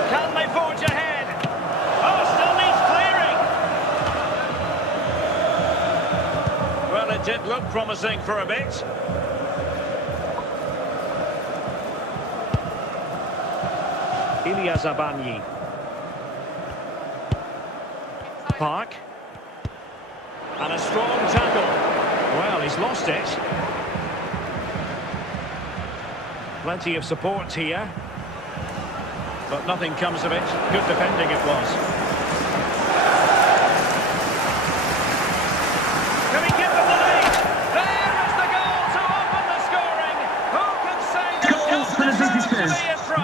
Can they forge ahead? Oh, still needs clearing. Well, it did look promising for a bit. Ilya Zabani. Park. And a strong tackle. Well, he's lost it. Plenty of support here. But nothing comes of it. Good defending it was. Can he give them the lead? There is the goal to open the scoring. Who can say that Goal for the visitors.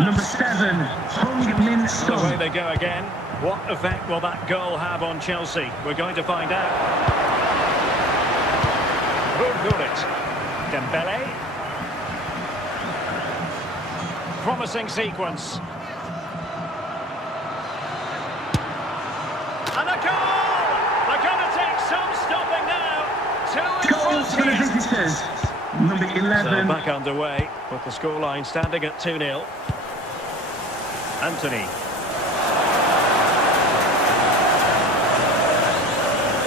Number 7, Hung-Min Son. Away they go again. What effect will that goal have on Chelsea? We're going to find out. Gullit. Dembele. Promising sequence. And a goal! They're going to take some stopping now. 2 in Goal front for the here. visitors. Number So 11. back underway with the scoreline standing at 2-0. Anthony.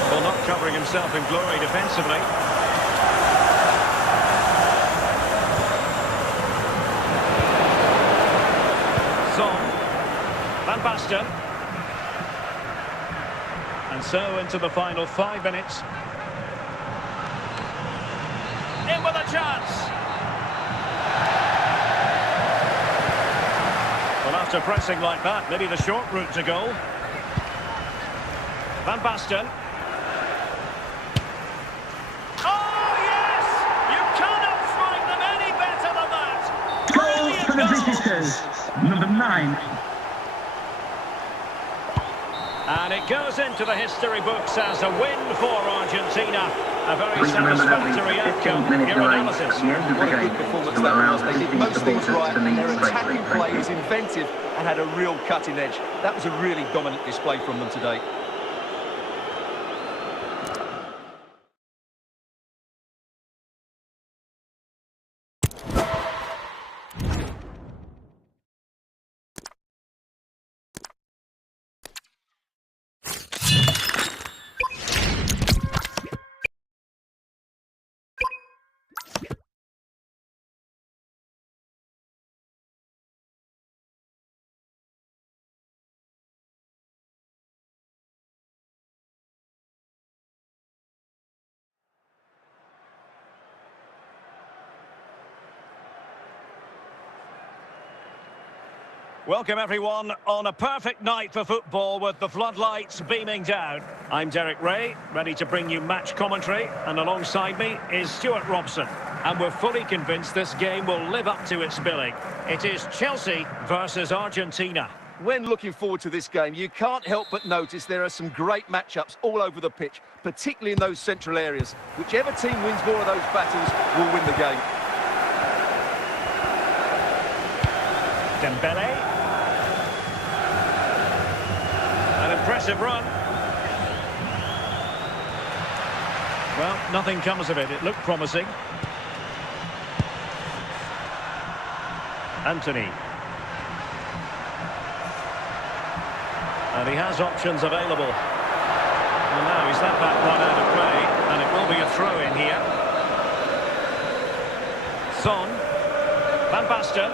Well, not covering himself in glory defensively. Son. Van Basten. And so into the final 5 minutes. In with a chance. Well, after pressing like that, maybe the short route to goal. Van Basten. the visitors, number 9. And it goes into the history books as a win for Argentina. A very Please remember that satisfactory the 15 outcome. minutes Your delay analysis. at the end of the What a game good performance to that allow was. They did visiting most things supporters right, to and leave their attacking safely. play Thank was you. inventive and had a real cutting edge. That was a really dominant display from them today. Welcome everyone on a perfect night for football with the floodlights beaming down. I'm Derek Ray, ready to bring you match commentary, and alongside me is Stuart Robson. And we're fully convinced this game will live up to its billing. It is Chelsea versus Argentina. When looking forward to this game, you can't help but notice there are some great matchups all over the pitch, particularly in those central areas. Whichever team wins more of those battles will win the game. Dembele. An impressive run. Well, nothing comes of it. It looked promising. Anthony. And he has options available. Well, now he's let that one out of play, and it will be a throw-in here. Son. Van Basten.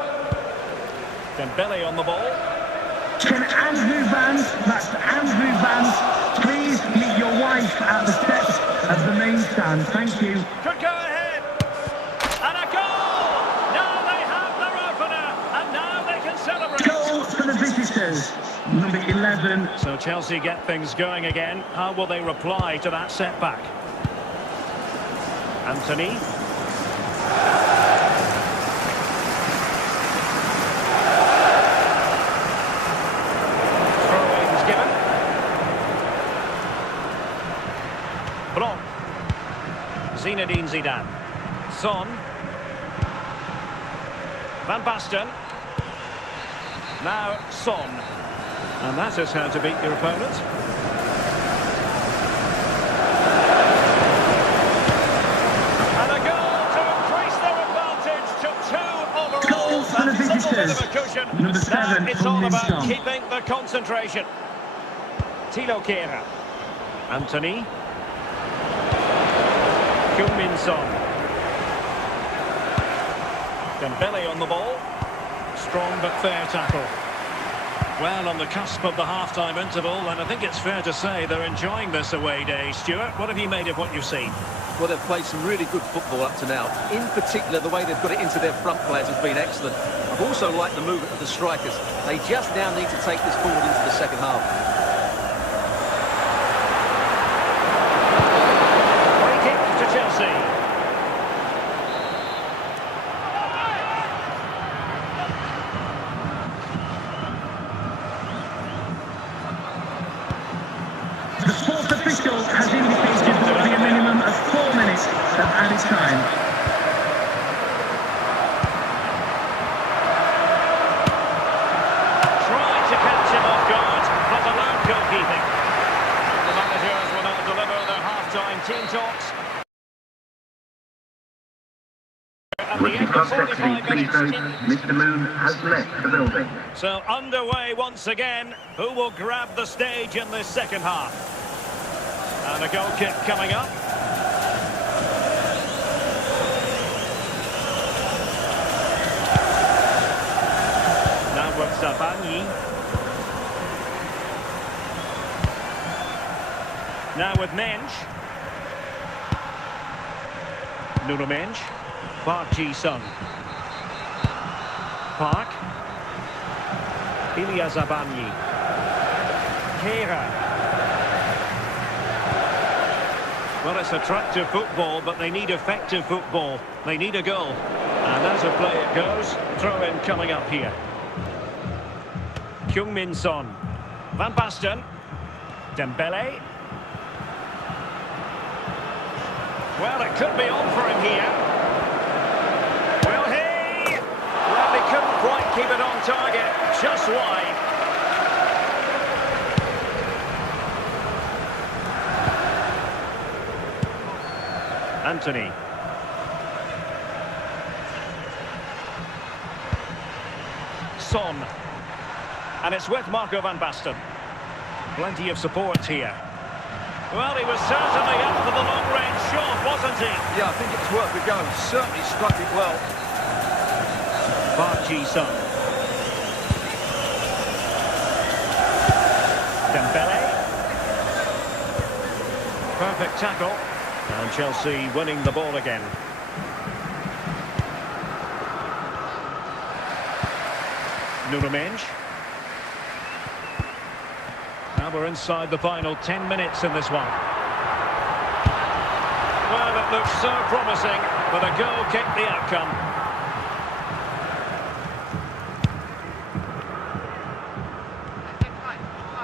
Dembele on the ball. Can Andrew Vance, that's Andrew Vance, please meet your wife at the steps of the main stand. Thank you. Could go ahead. And a goal! Now they have their opener, and now they can celebrate. Goal for the visitors, number 11. So Chelsea get things going again. How will they reply to that setback? Anthony. Zinedine Zidane. Son. Van Basten. Now Son. And that is how to beat your opponent. And a goal to increase their advantage to 2 overall. Goal for the visitors. Number 7 now it's from all about Minson. keeping the concentration. Tilo Kehrer. Anthony. Min-son. Dembele on the ball. Strong but fair tackle. Well, on the cusp of the half-time interval, and I think it's fair to say they're enjoying this away day. Stuart, what have you made of what you've seen? Well, they've played some really good football up to now. In particular, the way they've got it into their front players has been excellent. I've also liked the movement of the strikers. They just now need to take this forward into the second half. Chelsea. The fourth official has indicated there will be a minimum of 4 minutes of added time. Tried to catch him off guard, but alone goalkeeping. The managers will now deliver their half-time team talks. Would you contact me, please note, Mr. Moon has left the building. So underway once again. Who will grab the stage in this second half? And a goal kick coming up. Now with Zabanyi. Now with Mensch. Nuno Mensch. Park Ji-sung. Park. Ilya Zabanyi. Kehrer. Well, it's attractive football, but they need effective football. They need a goal. And And as a play it goes, throw in coming up here. Kyung-min Son. Van Basten. Dembele. Well, it could be on for him here. Will he? Well, he couldn't quite keep it on target. Just wide. Anthony. Son. And it's with Marco van Basten. Plenty of support here. Well, he was certainly up for the long-range shot, wasn't he? Yeah, I think it was worth a go. Certainly struck it well. Park Ji-sung. Dembele. Perfect tackle. And Chelsea winning the ball again. Nuno Mendes. Now we're inside the final 10 minutes in this one. Well, it looks so promising, but a goal kicked the outcome.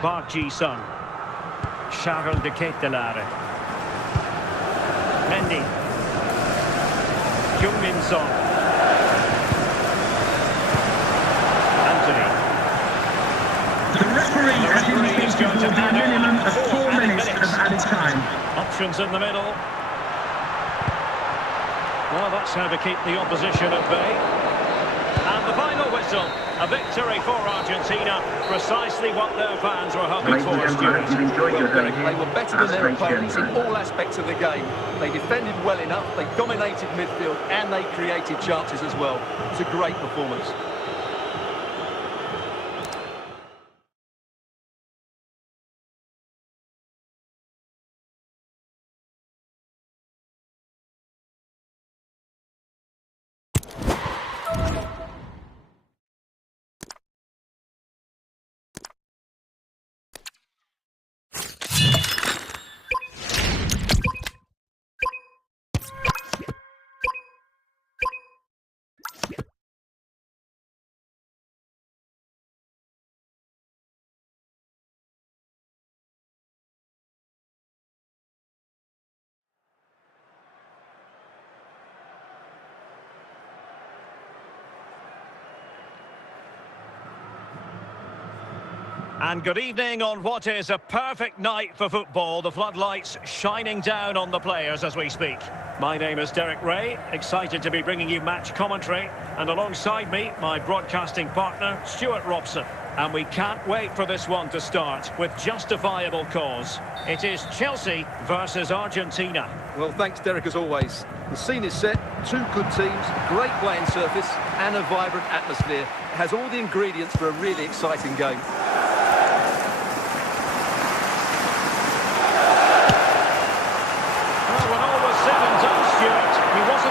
Park Ji-sung. Charles de Ketelaere. Mendy. Kyung-min Son. Anthony. The referee has indicated there will be a minimum of 4 minutes of added time. Options in the middle. Well, that's how to keep the opposition at bay. And the final whistle. A victory for Argentina. Precisely what their fans were hoping Ladies for, and gentlemen, Stuart. you've enjoyed your Derek, game they here. were better than their That's great opponents in journey. all aspects of the game. They defended well enough, they dominated midfield, and they created chances as well. It's a great performance. And good evening on what is a perfect night for football. The floodlights shining down on the players as we speak. My name is Derek Ray, excited to be bringing you match commentary. And alongside me, my broadcasting partner, Stuart Robson. And we can't wait for this one to start with justifiable cause. It is Chelsea versus Argentina. Well, thanks, Derek, as always. The scene is set, two good teams, great playing surface, and a vibrant atmosphere. It has all the ingredients for a really exciting game.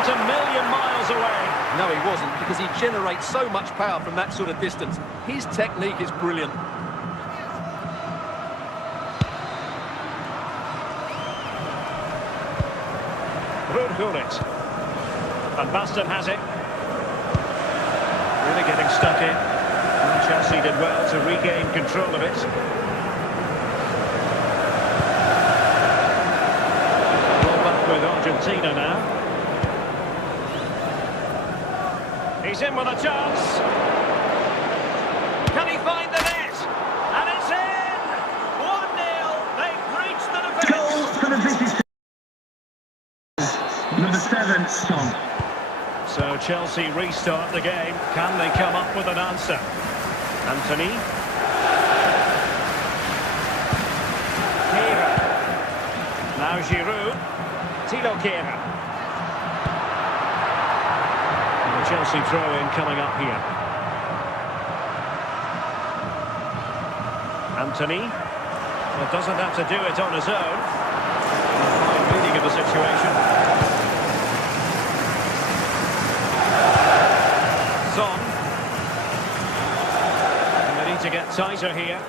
A million miles away. No, he wasn't, because he generates so much power from that sort of distance. His technique is brilliant. Gullit. Van Basten has it. Really getting stuck in. And Chelsea did well to regain control of it. Ball back with Argentina now. He's in with a chance. Can he find the net? And it's in! 1-0. They've breached the defence. Goal for the visitors. Number 7, Son. So Chelsea restart the game. Can they come up with an answer? Anthony. Kehrer. Now Giroud. Thilo Kehrer. Chelsea throw-in coming up here. Anthony. Well, doesn't have to do it on his own. Fine reading of the situation. Son. And they need to get tighter here.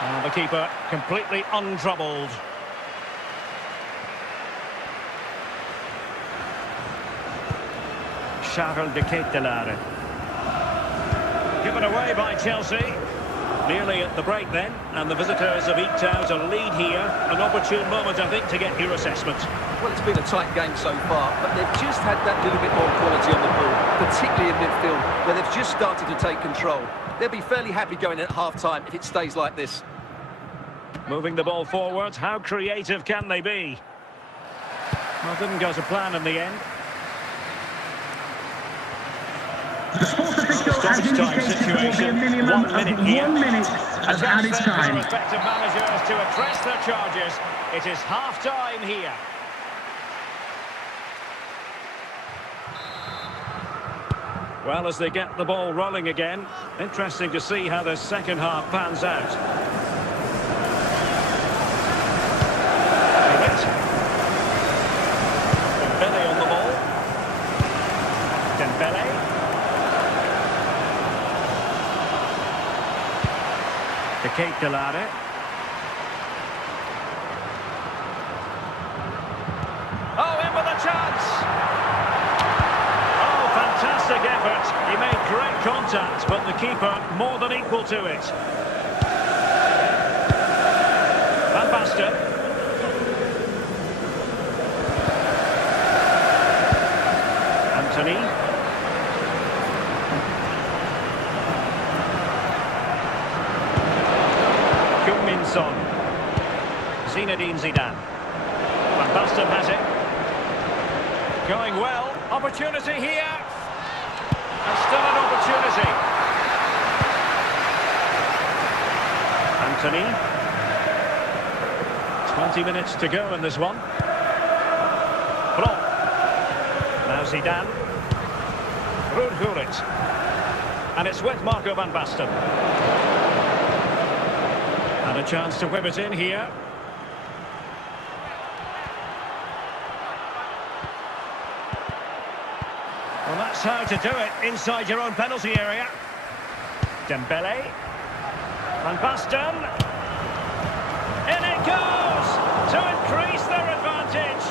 And the keeper completely untroubled. Charles de Ketelare. Given away by Chelsea. Nearly at the break then, and the visitors have eked out a lead here. An opportune moment, I think, to get your assessment. Well, it's been a tight game so far, but they've just had that little bit more quality on the ball, particularly in midfield, where they've just started to take control. They'll be fairly happy going at half-time if it stays like this. Moving the ball forward, how creative can they be? Well, didn't go to plan in the end. The sports official has indicated there will be a minimum of 1 minute of added time. For the respective managers to address their charges. It is half-time here. Well, as they get the ball rolling again, interesting to see how the second half pans out. Dembele on the ball. Dembele. De Ketelare. Oh, in with a chance! Oh, fantastic effort. He made great contact, but the keeper more than equal to it. Van Basten. Anthony. Son. Zinedine Zidane. Van Basten has it. Going well. Opportunity here. And still an opportunity. Anthony. 20 minutes to go in this one. Blanc. Now Zidane. Ruud. And it's with Marco Van Basten. And a chance to whip it in here. Well, that's how to do it inside your own penalty area. Dembele. Van Basten. In it goes to increase their advantage.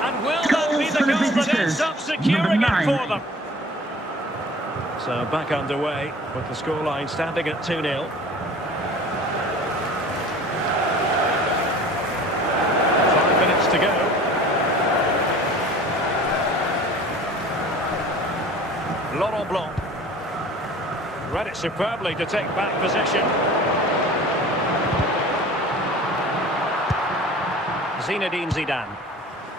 And will that be the goal that ends up securing it for them? So back underway with the scoreline standing at 2-0. To go. Laurent Blanc read it superbly to take back possession. Zinedine Zidane.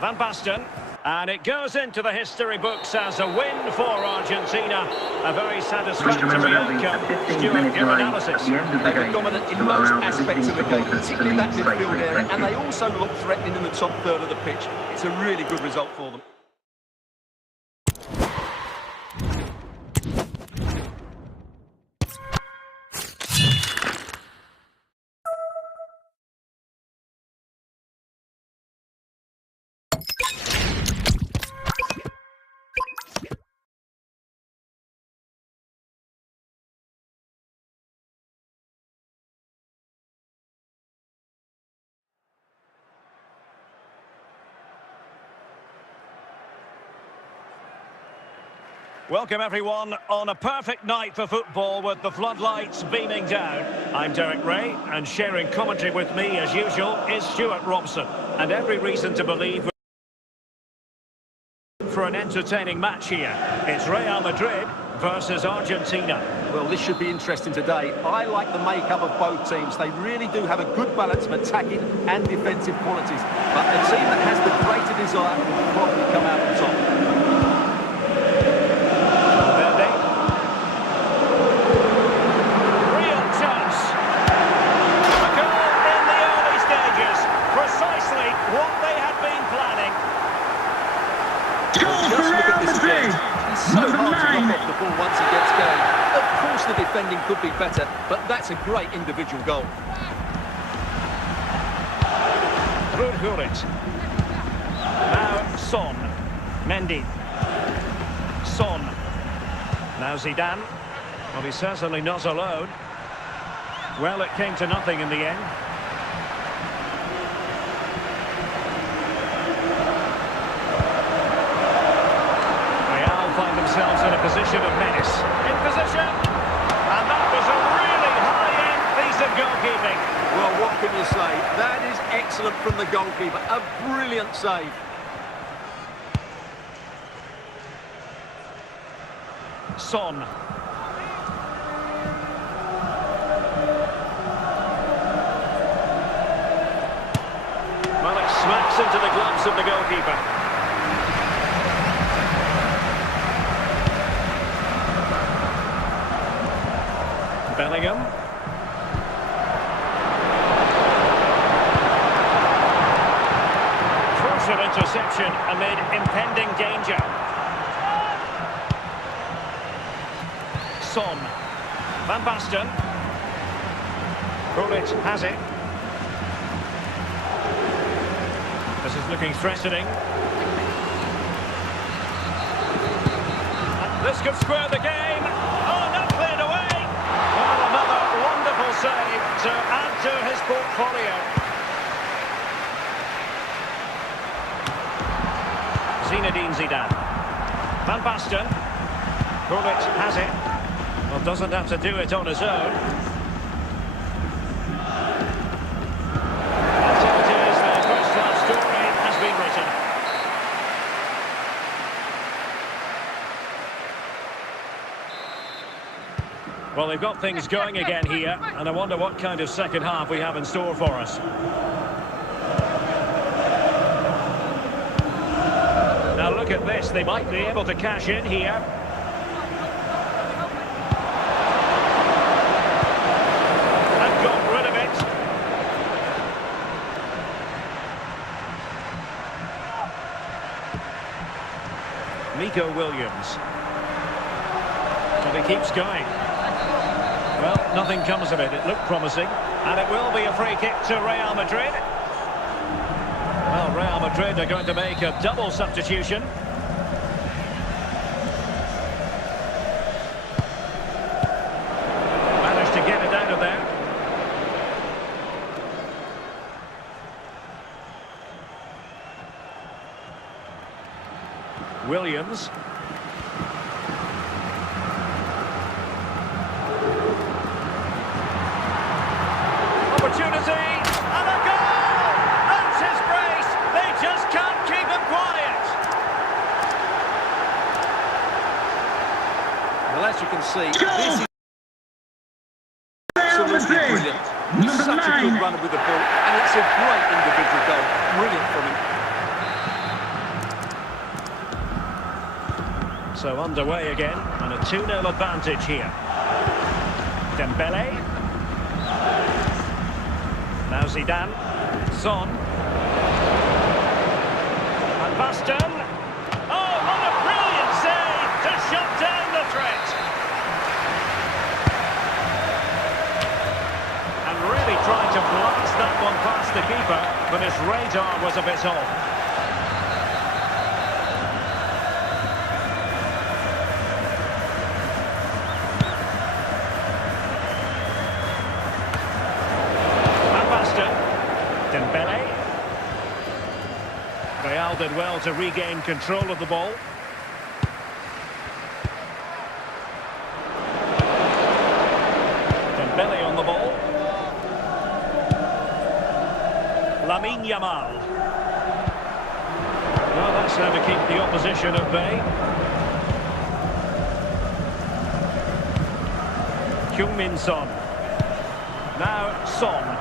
Van Basten. And it goes into the history books as a win for Argentina. A very satisfactory outcome. Stuart, your analysis. They were dominant in most aspects of the game, particularly that midfield area, and they also look threatening in the top third of the pitch. It's a really good result for them. Welcome everyone on a perfect night for football with the floodlights beaming down. I'm Derek Ray, and sharing commentary with me as usual is Stuart Robson. And every reason to believe for an entertaining match here. It's Real Madrid versus Argentina. Well, this should be interesting today. I like the makeup of both teams. They really do have a good balance of attacking and defensive qualities. But the team that has the greater desire will probably come out on top. Once it gets going. Of course the defending could be better, but that's a great individual goal. Ruud. Now Son. Mendy. Son. Now Zidane. Well, he's certainly not alone. Well, it came to nothing in the end. Real find themselves in a position of menace. In position! And that was a really high-end piece of goalkeeping. Well, what can you say? That is excellent from the goalkeeper. A brilliant save. Son. Well, it smacks into the gloves of the goalkeeper. Bellingham. Crucial interception amid impending danger. Son. Van Basten. Gullit has it. This is looking threatening. This could square the game. Oh, not cleared away. Well, another wonderful save to add to his portfolio. Zinedine Zidane. Van Basten. Gullit has it. Well, doesn't have to do it on his own. That's how it is. The first half story has been written. Well, they've got things going again here, and I wonder what kind of second half we have in store for us. Now look at this, they might be able to cash in here. And got rid of it. Nico Williams. And he keeps going. Well, nothing comes of it. It looked promising. And it will be a free kick to Real Madrid. Well, Real Madrid are going to make a double substitution. Managed to get it out of there. Williams. Opportunity, and a goal! That's his brace! They just can't keep him quiet! Well, as you can see, this is absolutely brilliant. He's such a good runner with the ball, and it's a great individual goal. Brilliant from him. So underway again, and a 2-0 advantage here. Dembele. Now Zidane. Son. Van Basten. Oh, what a brilliant save to shut down the threat. And really trying to blast that one past the keeper, but his radar was a bit off. Dembele. Real did well to regain control of the ball. Dembele on the ball. Lamine Yamal. Well, that's how to keep the opposition at bay. Heung-min Son. Now Son.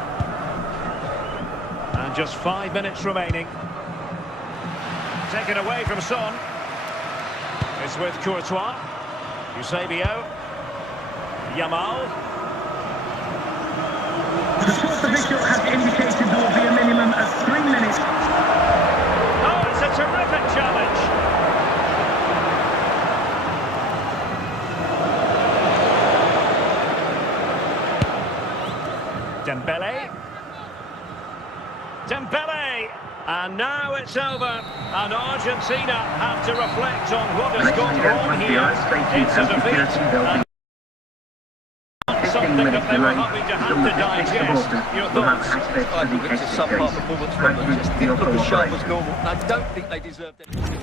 And just 5 minutes remaining. Taken away from Son. It's with Courtois. Eusebio. Yamal. The sports official has indicated there will be a minimum of 3 minutes. Oh, it's a terrific challenge. Dembele. Dembele! And now it's over. And Argentina have to reflect on what has gone wrong here. It's a defeat. Something that they were hoping to have to digest. Your thoughts? I think it's a subpar performance from them. Just didn't look as sharp as normal. I don't think they deserved anything.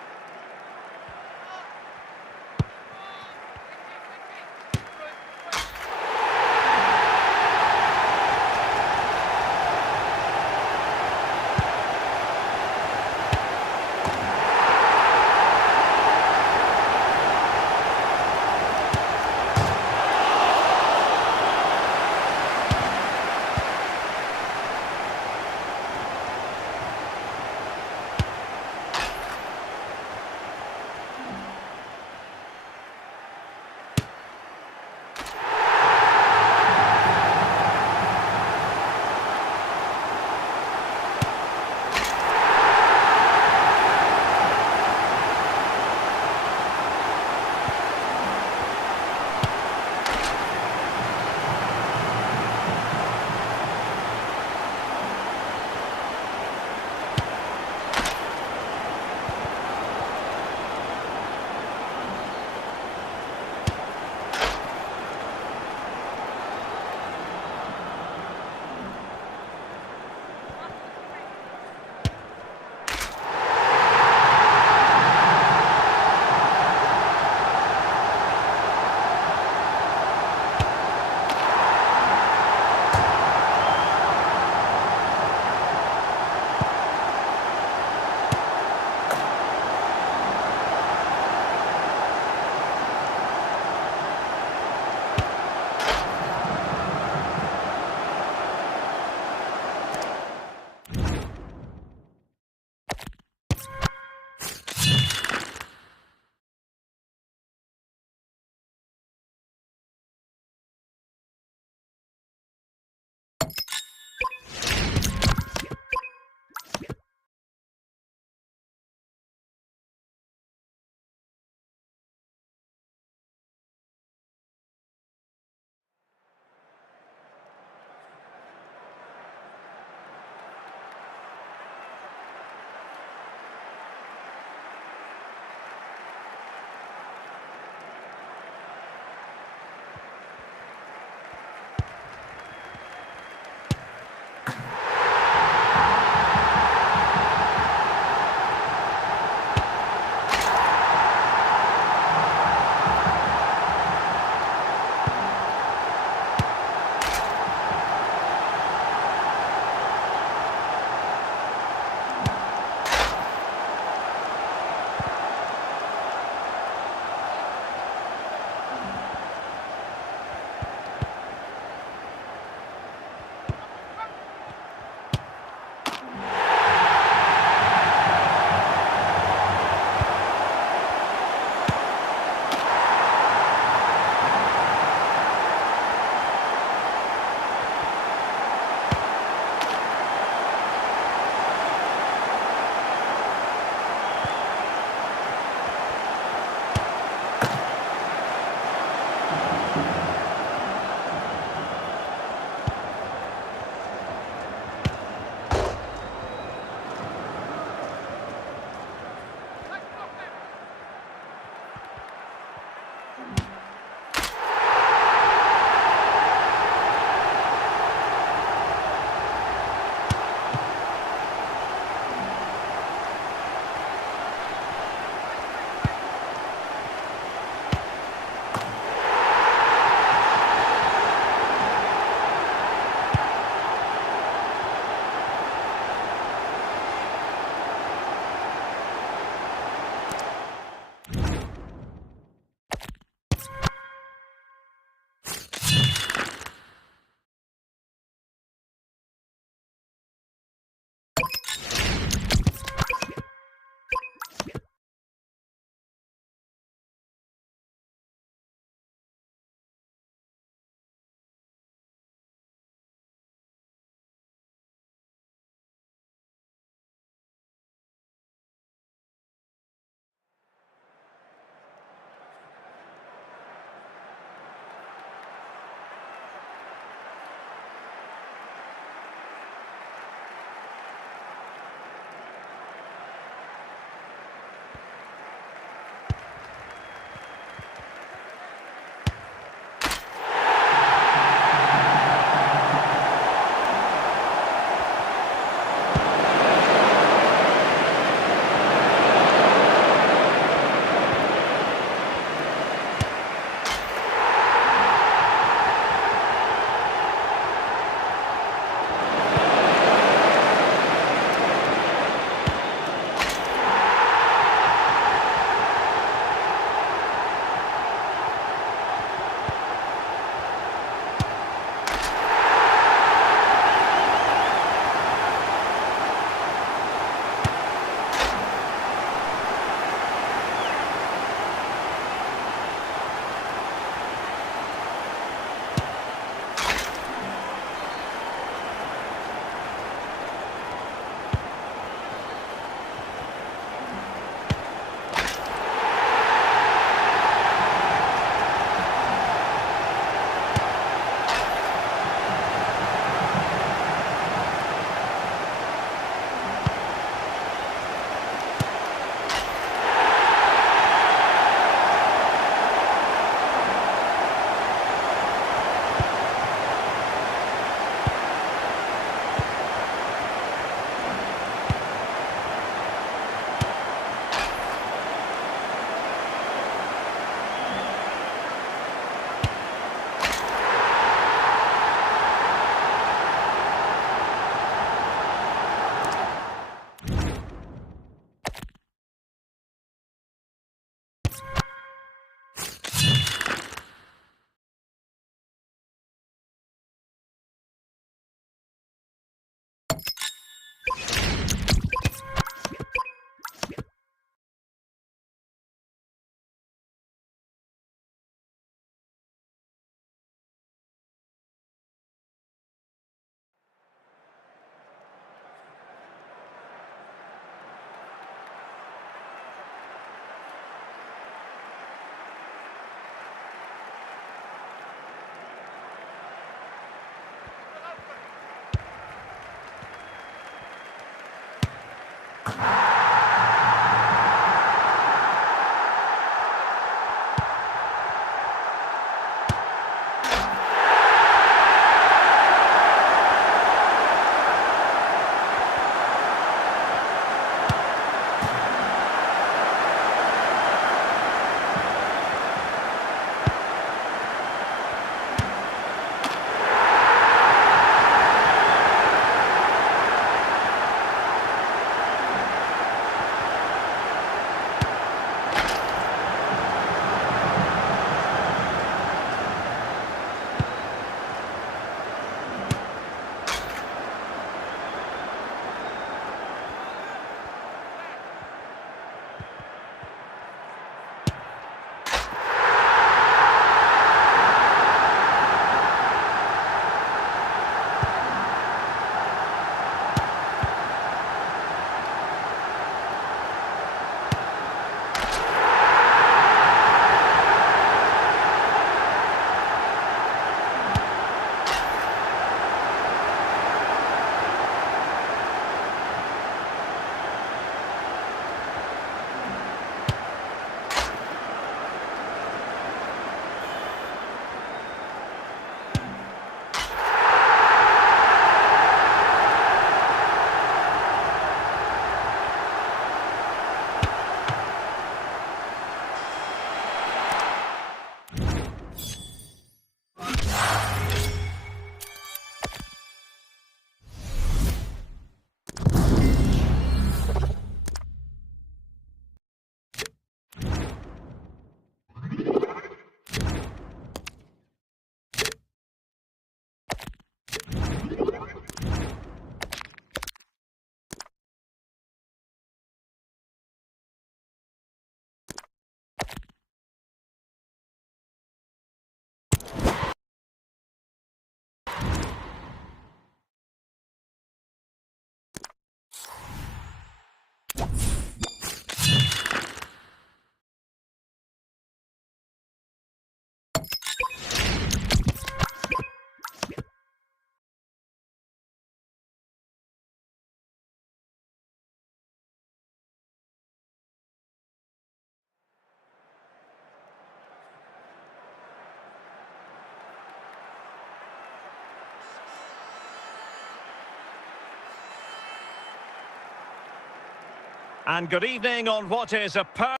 And good evening on what is a perfect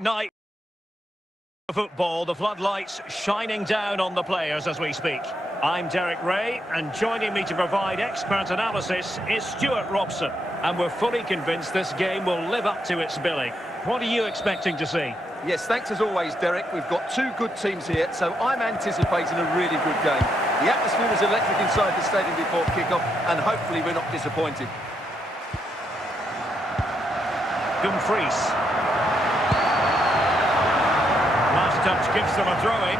night for football. The floodlights shining down on the players as we speak. I'm Derek Ray, and joining me to provide expert analysis is Stuart Robson. And we're fully convinced this game will live up to its billing. What are you expecting to see? Yes, thanks as always, Derek. We've got two good teams here, so I'm anticipating a really good game. The atmosphere is electric inside the stadium before kick-off, and hopefully we're not disappointed. Dumfries. Last touch gives them a throw-in.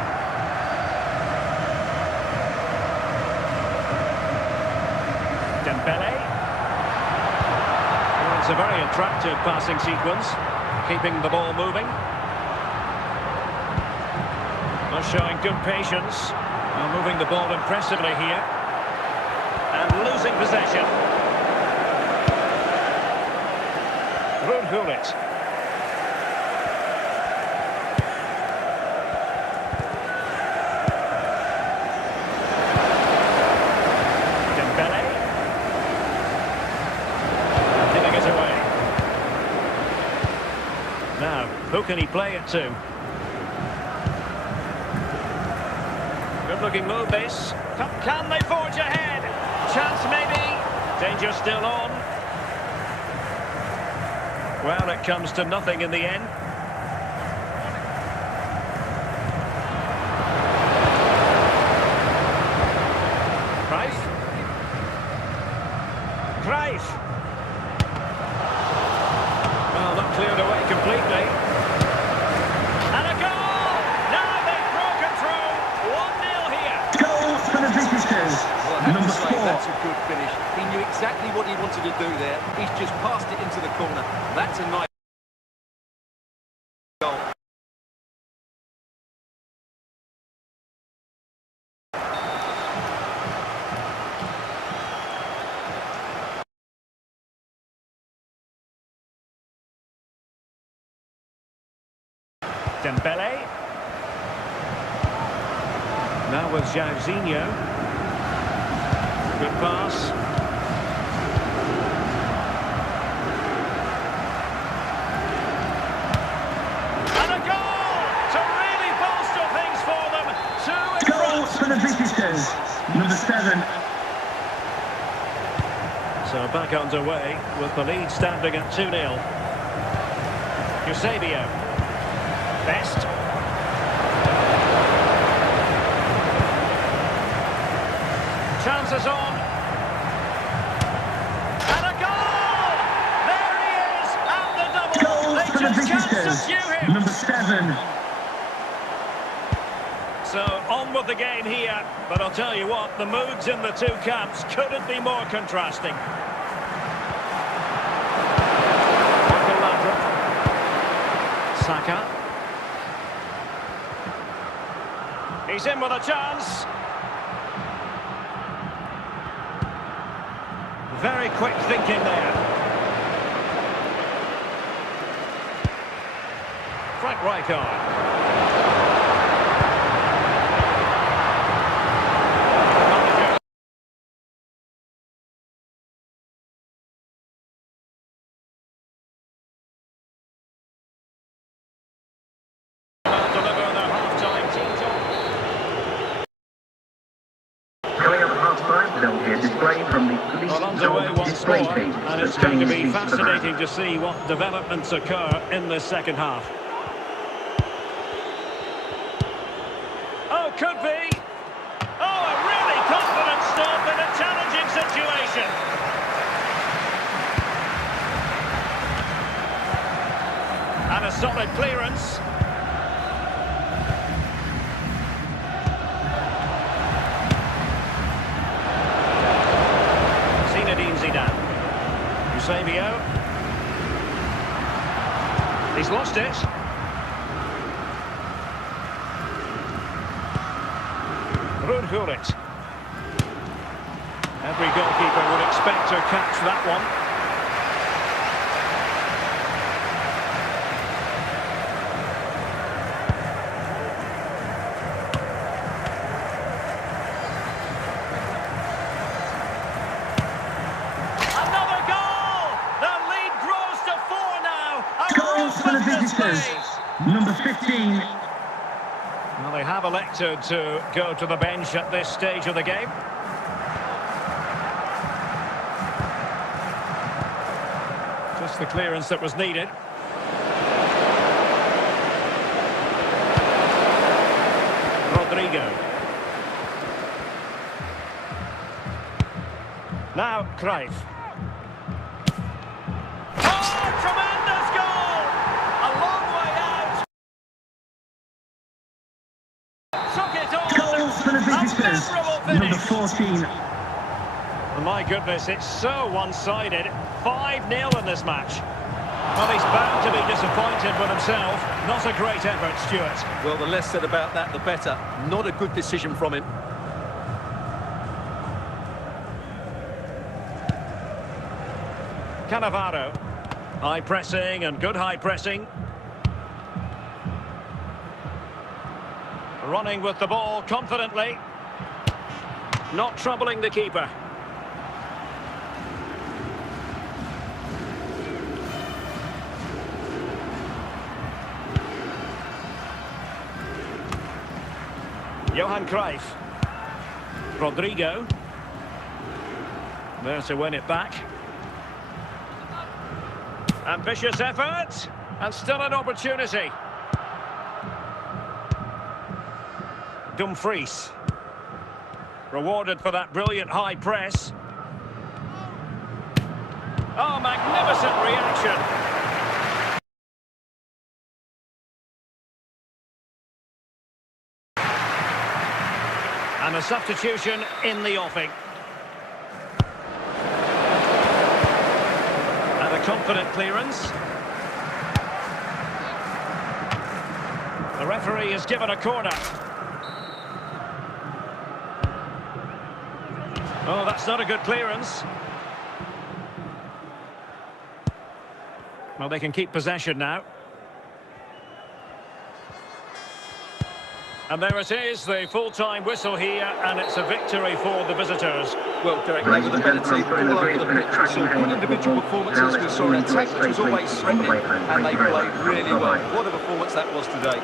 Dembele. Well, it's a very attractive passing sequence, keeping the ball moving. Well, showing good patience. Well, moving the ball impressively here. And losing possession. Gullit. Dembele. Giving it away. Now, who can he play it to? Good looking move this. Can they forge ahead? Chance maybe. Danger still on. Well, it comes to nothing in the end. Cruyff. Well, not cleared away completely. And a goal! Now they've broken through. 1-0 here. Goal for the visitors. Well, I have Number to say, 4. that's a good finish. He knew exactly what he wanted to do there. He's just passed it into the corner. That's a nice goal. Dembele. Now with Jairzinho. Good pass. And a goal to really bolster things for them. 2 in Goal front. for the visitors. Number 7. So back underway with the lead standing at 2-0. Eusebio. Best. Chances on. And a goal! There he is at the double. Goal They for the just can't visitors. subdue him. Number 7. So on with the game here, but I'll tell you what, the moods in the two camps couldn't be more contrasting. Saka. He's in with a chance. Very quick thinking there. Frank Rijkaard. Coming up at half-time, there'll be a display from the police Well, underway dog once display more, team. and it's going to be fascinating to see what developments occur in this second half. Oh, could be. Oh, a really confident stop in a challenging situation. And a solid clearance. Eusebio. He's lost it. Gullit. Every goalkeeper would expect to catch that one. Another goal! The lead grows. visitors, number 15. Well, they have elected to go to the bench at this stage of the game. Just the clearance that was needed. Rodrigo. Now, Cruyff. Oh, tremendous goal! A long way out. Took it on. Goal for the visitors, number 14. Oh, my goodness, it's so one-sided. 5-0 in this match. Well, he's bound to be disappointed with himself. Not a great effort, Stuart. Well, the less said about that, the better. Not a good decision from him. Cannavaro. High pressing and good high pressing. Running with the ball confidently. Not troubling the keeper. Johan Cruyff. Rodrigo. There to win it back. Ambitious effort, and still an opportunity. Dumfries. Rewarded for that brilliant high press. Oh, magnificent reaction. And a substitution in the offing. And a confident clearance. The referee has given a corner. Oh, that's not a good clearance. Well, they can keep possession now. And there it is, the full-time whistle here, and it's a victory for the visitors. Well, Derek, they were the better team all over the pitch. We saw good individual performances, we saw an attack which was always swimming, and they played really well. What a performance that was today.